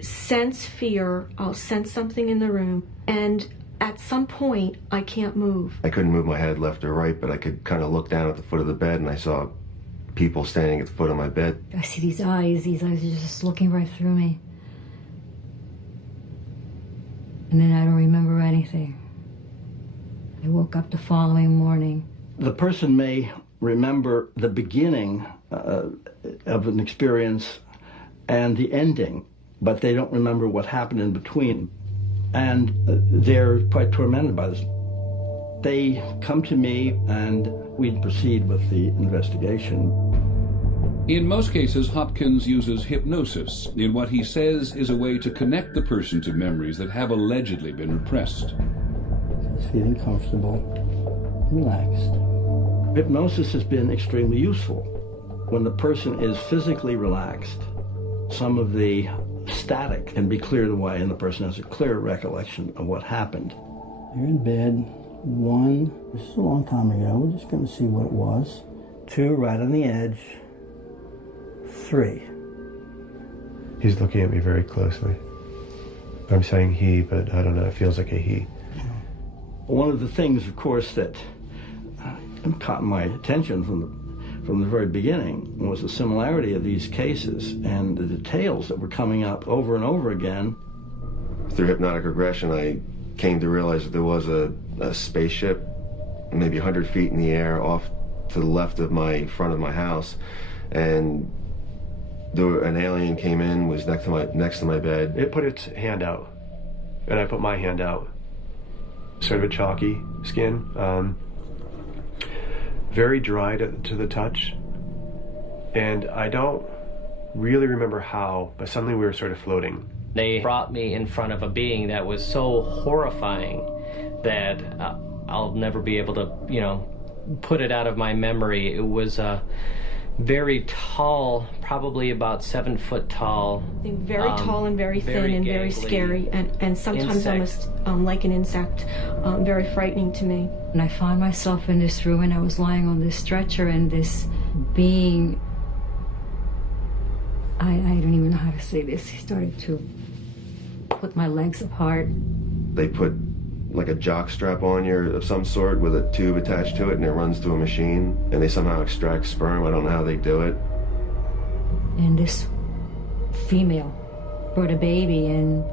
sense fear. I'll sense something in the room, and at some point I can't move. I couldn't move my head left or right, but I could kind of look down at the foot of the bed, and I saw people standing at the foot of my bed. I see these eyes are just looking right through me. And then I don't remember anything. I woke up the following morning. The person may remember the beginning of an experience and the ending, but they don't remember what happened in between. And they're quite tormented by this. They come to me and we proceed with the investigation. In most cases, Hopkins uses hypnosis in what he says is a way to connect the person to memories that have allegedly been repressed. Just feeling comfortable, relaxed. Hypnosis has been extremely useful. When the person is physically relaxed, some of the static can be cleared away and the person has a clear recollection of what happened. You're in bed, 1, this is a long time ago, we're just going to see what it was. 2, right on the edge. 3. He's looking at me very closely. I'm saying he, but I don't know, it feels like a he. One of the things, of course, that caught my attention from the very beginning was the similarity of these cases and the details that were coming up over and over again. Through hypnotic regression, I came to realize that there was a spaceship maybe 100 feet in the air off to the left of front of my house, and an alien came in, was next to my bed. It put its hand out, and I put my hand out. Sort of a chalky skin, very dry to the touch, and I don't really remember how, but suddenly we were sort of floating. They brought me in front of a being that was so horrifying that I'll never be able to, put it out of my memory. It was very tall, probably about 7 foot tall. Very tall and very thin and very scary, and sometimes almost like an insect, very frightening to me. And I found myself in this room, and I was lying on this stretcher, and this being, I don't even know how to say this, he started to put my legs apart. They put like a jock strap on you of some sort with a tube attached to it, and it runs through a machine, and they somehow extract sperm. I don't know how they do it. And this female brought a baby, and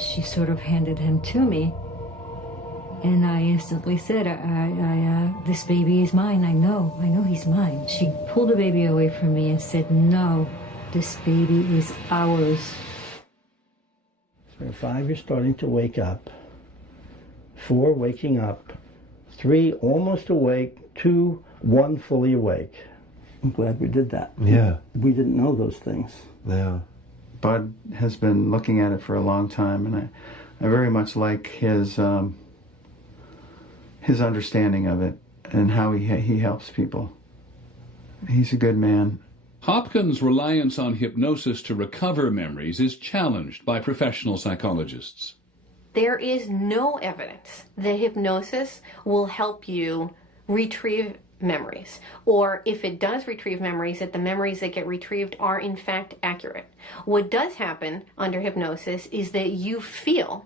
she sort of handed him to me, and I instantly said, this baby is mine. I know he's mine. She pulled the baby away from me and said, no, this baby is ours. So 5, you're starting to wake up. 4, waking up. 3, almost awake. 2, 1, fully awake. I'm glad we did that. Yeah. We didn't know those things. Yeah. Bud has been looking at it for a long time, and I very much like his understanding of it and how he helps people. He's a good man. Hopkins' reliance on hypnosis to recover memories is challenged by professional psychologists. There is no evidence that hypnosis will help you retrieve memories, or if it does retrieve memories, that the memories that get retrieved are in fact accurate. What does happen under hypnosis is that you feel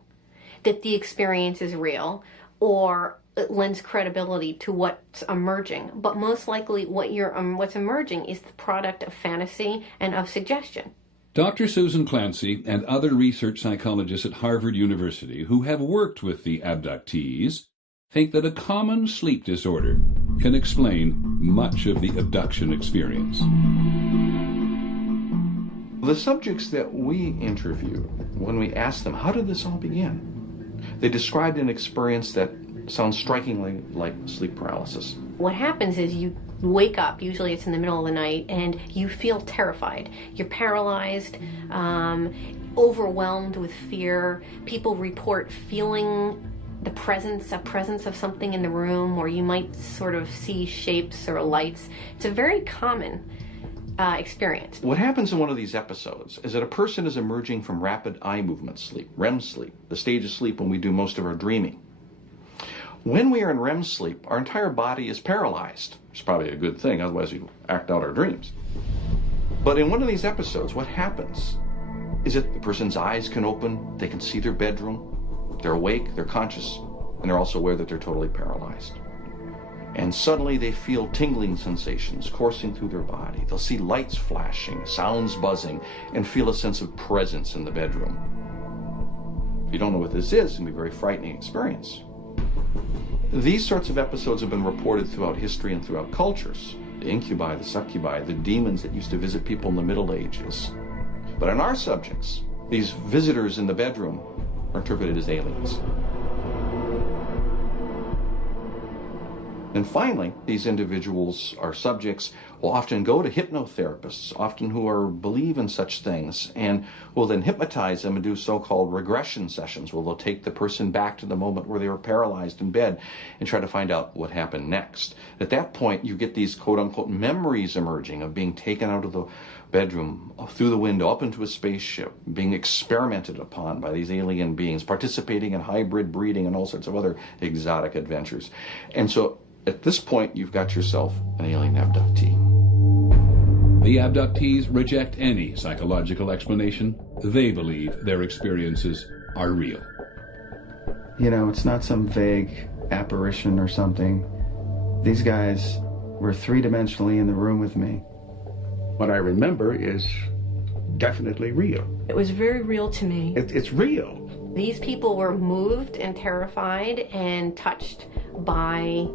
that the experience is real, or it lends credibility to what's emerging, but most likely what's emerging is the product of fantasy and of suggestion. Dr. Susan Clancy and other research psychologists at Harvard University who have worked with the abductees think that a common sleep disorder can explain much of the abduction experience. The subjects that we interviewed, when we asked them, how did this all begin? They described an experience that sounds strikingly like sleep paralysis. What happens is you wake up, usually it's in the middle of the night, and you feel terrified. You're paralyzed, overwhelmed with fear. People report feeling the presence of something in the room, or you might sort of see shapes or lights. It's a very common experience. What happens in one of these episodes is that a person is emerging from rapid eye movement sleep, REM sleep, the stage of sleep when we do most of our dreaming. When we are in REM sleep, our entire body is paralyzed. It's probably a good thing, otherwise we act out our dreams. But in one of these episodes, what happens is that the person's eyes can open, they can see their bedroom, they're awake, they're conscious, and they're also aware that they're totally paralyzed. And suddenly they feel tingling sensations coursing through their body. They'll see lights flashing, sounds buzzing, and feel a sense of presence in the bedroom. If you don't know what this is, it can be a very frightening experience. These sorts of episodes have been reported throughout history and throughout cultures. The incubi, the succubi, the demons that used to visit people in the Middle Ages. But in our subjects, these visitors in the bedroom are interpreted as aliens. And finally, these individuals, our subjects, will often go to hypnotherapists, often who believe in such things, and will then hypnotize them and do so-called regression sessions, where they'll take the person back to the moment where they were paralyzed in bed and try to find out what happened next. At that point, you get these quote-unquote memories emerging of being taken out of the bedroom, through the window, up into a spaceship, being experimented upon by these alien beings, participating in hybrid breeding and all sorts of other exotic adventures. And so at this point, you've got yourself an alien abductee. The abductees reject any psychological explanation. They believe their experiences are real. You know, it's not some vague apparition or something. These guys were three-dimensionally in the room with me. What I remember is definitely real. It was very real to me. It's real. These people were moved and terrified and touched by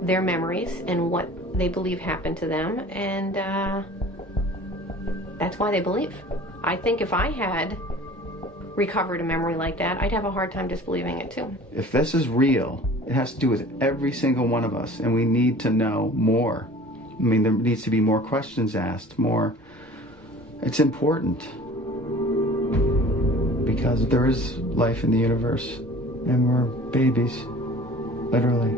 their memories and what they believe happened to them, and that's why they believe. I think if I had recovered a memory like that, I'd have a hard time disbelieving it too. If this is real, it has to do with every single one of us, and we need to know more. I mean, there needs to be more questions asked, more. It's important because there is life in the universe, and we're babies, literally.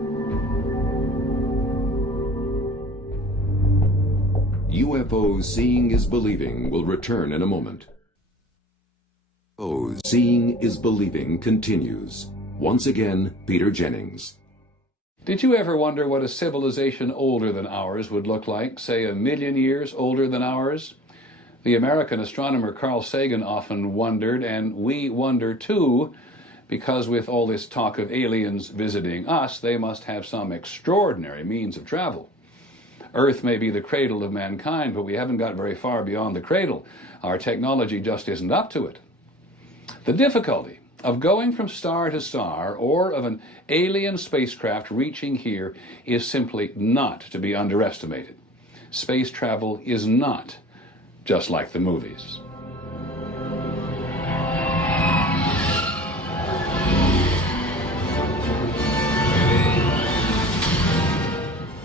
UFO Seeing is Believing will return in a moment. UFO Seeing is Believing continues. Once again, Peter Jennings. Did you ever wonder what a civilization older than ours would look like, say 1 million years older than ours? The American astronomer Carl Sagan often wondered, and we wonder too, because with all this talk of aliens visiting us, they must have some extraordinary means of travel. Earth may be the cradle of mankind, but we haven't got very far beyond the cradle. Our technology just isn't up to it. The difficulty of going from star to star, or of an alien spacecraft reaching here, is simply not to be underestimated. Space travel is not just like the movies.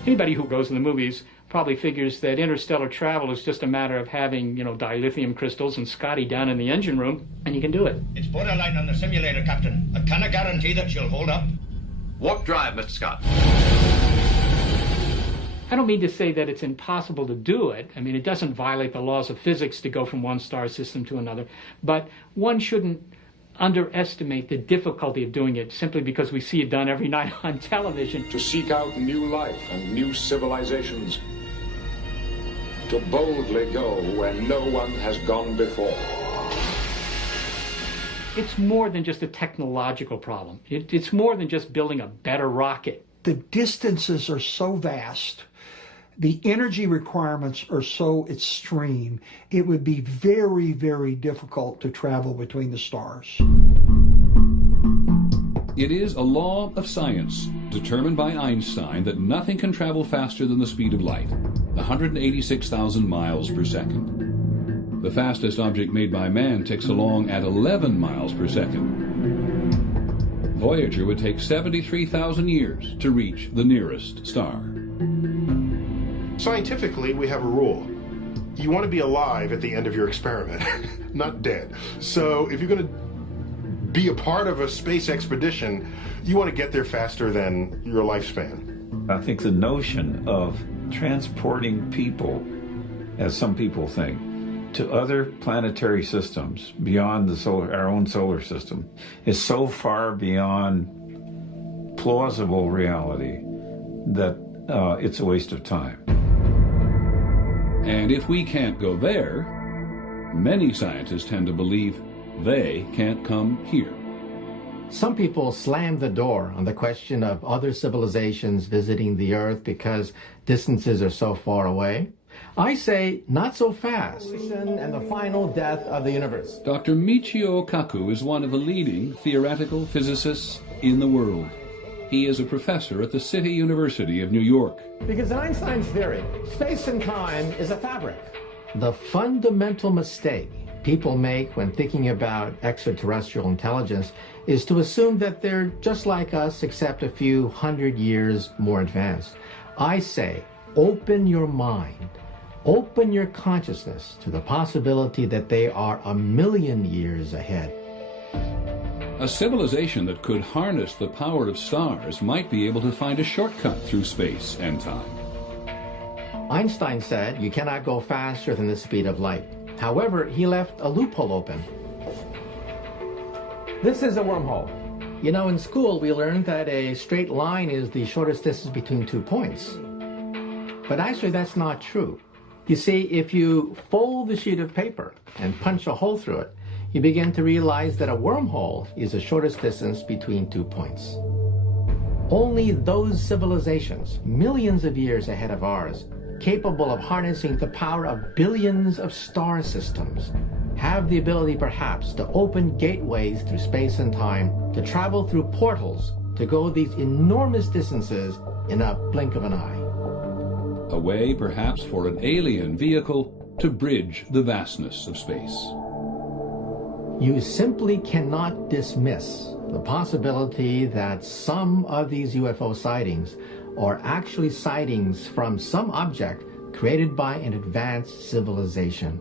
Anybody who goes in the movies probably figures that interstellar travel is just a matter of having, dilithium crystals and Scotty down in the engine room, and you can do it. It's borderline on the simulator, Captain. I cannot guarantee that she'll hold up. Warp drive, Mr. Scott. I don't mean to say that it's impossible to do it. I mean, it doesn't violate the laws of physics to go from one star system to another, but one shouldn't underestimate the difficulty of doing it simply because we see it done every night on television. To seek out new life and new civilizations. To boldly go where no one has gone before. It's more than just a technological problem. It's more than just building a better rocket. The distances are so vast. The energy requirements are so extreme, it would be very, very difficult to travel between the stars. It is a law of science, determined by Einstein, that nothing can travel faster than the speed of light, 186,000 miles per second. The fastest object made by man ticks along at 11 miles per second. Voyager would take 73,000 years to reach the nearest star. Scientifically, we have a rule. You want to be alive at the end of your experiment, not dead. So if you're going to be a part of a space expedition, you want to get there faster than your lifespan. I think the notion of transporting people, as some people think, to other planetary systems beyond our own solar system is so far beyond plausible reality that it's a waste of time. And if we can't go there, many scientists tend to believe they can't come here. Some people slam the door on the question of other civilizations visiting the Earth because distances are so far away. I say, not so fast. And the final death of the universe. Dr. Michio Kaku is one of the leading theoretical physicists in the world. He is a professor at the City University of New York. Because in Einstein's theory, space and time is a fabric. The fundamental mistake people make when thinking about extraterrestrial intelligence is to assume that they're just like us, except a few hundred years more advanced. I say, open your mind, open your consciousness to the possibility that they are 1,000,000 years ahead. A civilization that could harness the power of stars might be able to find a shortcut through space and time. Einstein said you cannot go faster than the speed of light. However, he left a loophole open. This is a wormhole. You know, in school we learned that a straight line is the shortest distance between 2 points. But actually that's not true. You see, if you fold the sheet of paper and punch a hole through it, you begin to realize that a wormhole is the shortest distance between 2 points. Only those civilizations, millions of years ahead of ours, capable of harnessing the power of billions of star systems, have the ability perhaps to open gateways through space and time, to travel through portals, to go these enormous distances in a blink of an eye. A way perhaps for an alien vehicle to bridge the vastness of space. You simply cannot dismiss the possibility that some of these UFO sightings are actually sightings from some object created by an advanced civilization.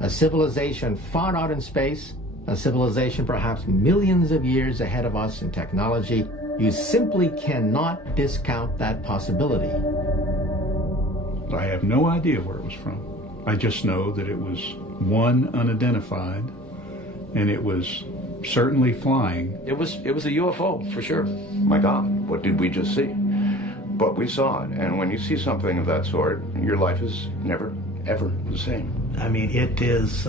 A civilization far out in space, a civilization perhaps millions of years ahead of us in technology. You simply cannot discount that possibility. I have no idea where it was from. I just know that it was one unidentified, and it was certainly flying. It was a UFO, for sure. My God, what did we just see? But we saw it, and when you see something of that sort, your life is never, ever the same. I mean, it is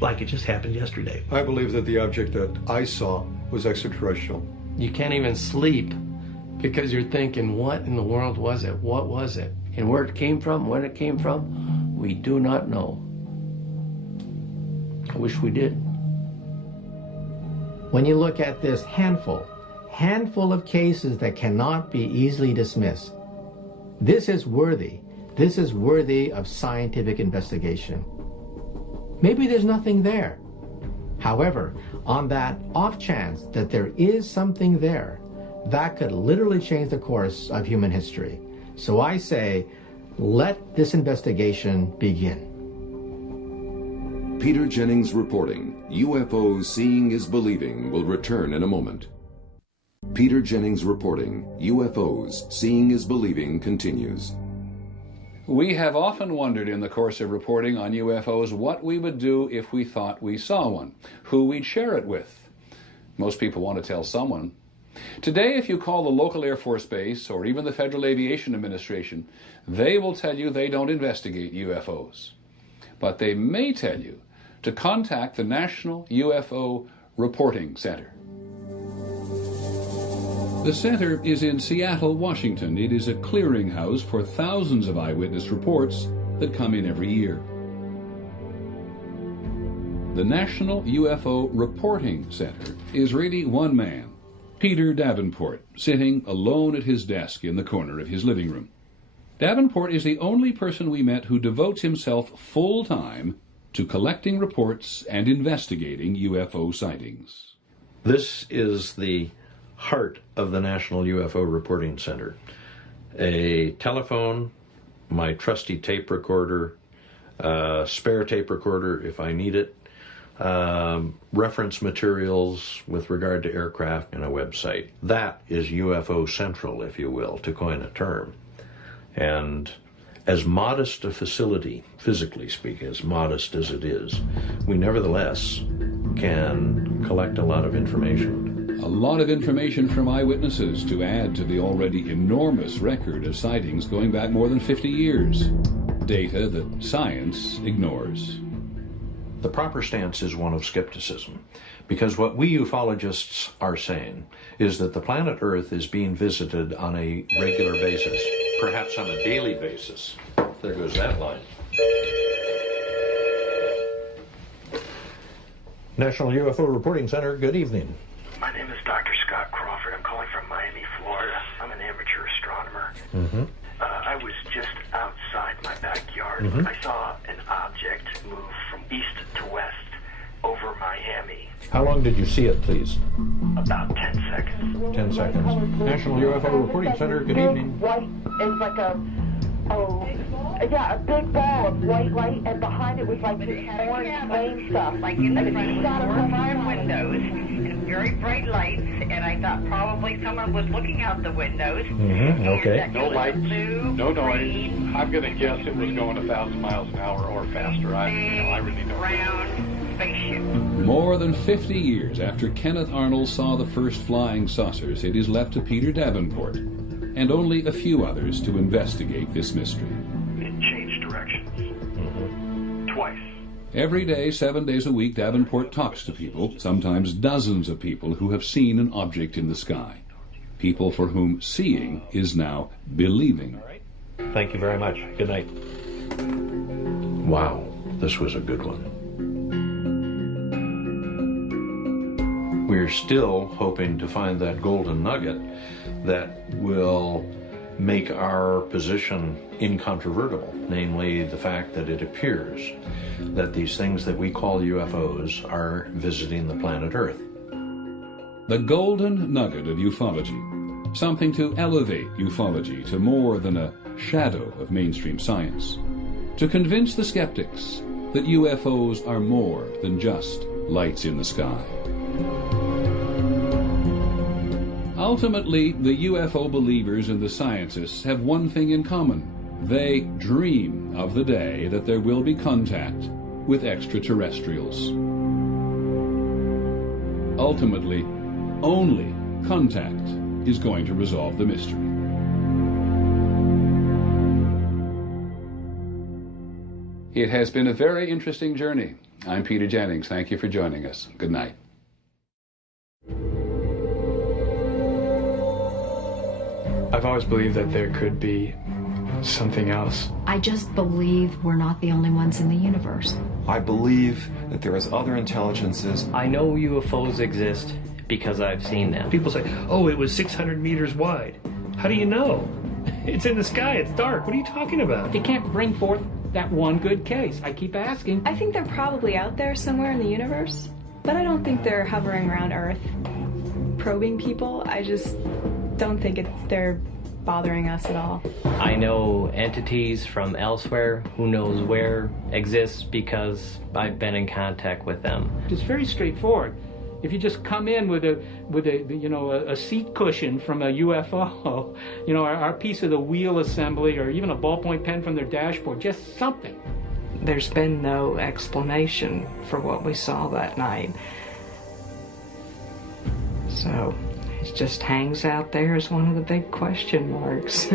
like it just happened yesterday. I believe that the object that I saw was extraterrestrial. You can't even sleep because you're thinking, what in the world was it? What was it? And where it came from, when it came from, we do not know. I wish we did. When you look at this handful of cases that cannot be easily dismissed, this is worthy of scientific investigation. Maybe there's nothing there. However, on that off chance that there is something there, that could literally change the course of human history. So I say, let this investigation begin. Peter Jennings reporting, UFOs Seeing is Believing will return in a moment. Peter Jennings reporting, UFOs Seeing is Believing continues. We have often wondered in the course of reporting on UFOs what we would do if we thought we saw one, who we'd share it with. Most people want to tell someone. Today, if you call the local Air Force Base or even the Federal Aviation Administration, they will tell you they don't investigate UFOs. But they may tell you to contact the National UFO Reporting Center. The center is in Seattle, Washington. It is a clearinghouse for thousands of eyewitness reports that come in every year. The National UFO Reporting Center is really one man, Peter Davenport, sitting alone at his desk in the corner of his living room. Davenport is the only person we met who devotes himself full-time to collecting reports and investigating UFO sightings. This is the heart of the National UFO Reporting Center. A telephone, my trusty tape recorder, spare tape recorder if I need it, reference materials with regard to aircraft, and a website. That is UFO Central, if you will, to coin a term. And as modest a facility, physically speaking, as modest as it is, we nevertheless can collect a lot of information. A lot of information from eyewitnesses to add to the already enormous record of sightings going back more than 50 years. Data that science ignores. The proper stance is one of skepticism, because what we ufologists are saying is that the planet Earth is being visited on a regular basis, perhaps on a daily basis. There goes that line. National UFO Reporting Center, good evening. My name is Dr. Scott Crawford. I'm calling from Miami, Florida. I'm an amateur astronomer. Mm-hmm. I was just outside my backyard. Mm-hmm. I saw an object move from east to west over Miami. How long did you see it, please? About 10 seconds. 10 seconds. National UFO Reporting Center, good evening. White is like a big ball of white light, and behind it was like this orange flame stuff. Like in the front was 4 or 5 windows and very bright lights, and I thought probably someone was looking out the windows. Mm-hmm. Okay. No lights, no noise. Green, I'm going to guess it was going 1,000 miles an hour or faster. I really don't know. round spaceship. More than 50 years after Kenneth Arnold saw the first flying saucers, it is left to Peter Davenport and only a few others to investigate this mystery. It changed directions. Twice. Every day, 7 days a week, Davenport talks to people, sometimes dozens of people, who have seen an object in the sky. People for whom seeing is now believing. Thank you very much. Good night. Wow, this was a good one. We're still hoping to find that golden nugget that will make our position incontrovertible, namely the fact that it appears that these things that we call UFOs are visiting the planet Earth. The golden nugget of ufology, something to elevate ufology to more than a shadow of mainstream science, to convince the skeptics that UFOs are more than just lights in the sky. Ultimately, the UFO believers and the scientists have one thing in common. They dream of the day that there will be contact with extraterrestrials. Ultimately, only contact is going to resolve the mystery. It has been a very interesting journey. I'm Peter Jennings. Thank you for joining us. Good night. I've always believed that there could be something else. I just believe we're not the only ones in the universe. I believe that there is other intelligences. I know UFOs exist because I've seen them. People say, oh, it was 600 meters wide. How do you know? It's in the sky, it's dark. What are you talking about? You can't bring forth that one good case. I keep asking. I think they're probably out there somewhere in the universe, but I don't think they're hovering around Earth probing people. I just don't think they're bothering us at all. I know entities from elsewhere, who knows where, exists because I've been in contact with them. It's very straightforward. If you just come in with a seat cushion from a UFO, our piece of the wheel assembly, or even a ballpoint pen from their dashboard, just something. There's been no explanation for what we saw that night. So it just hangs out there as one of the big question marks.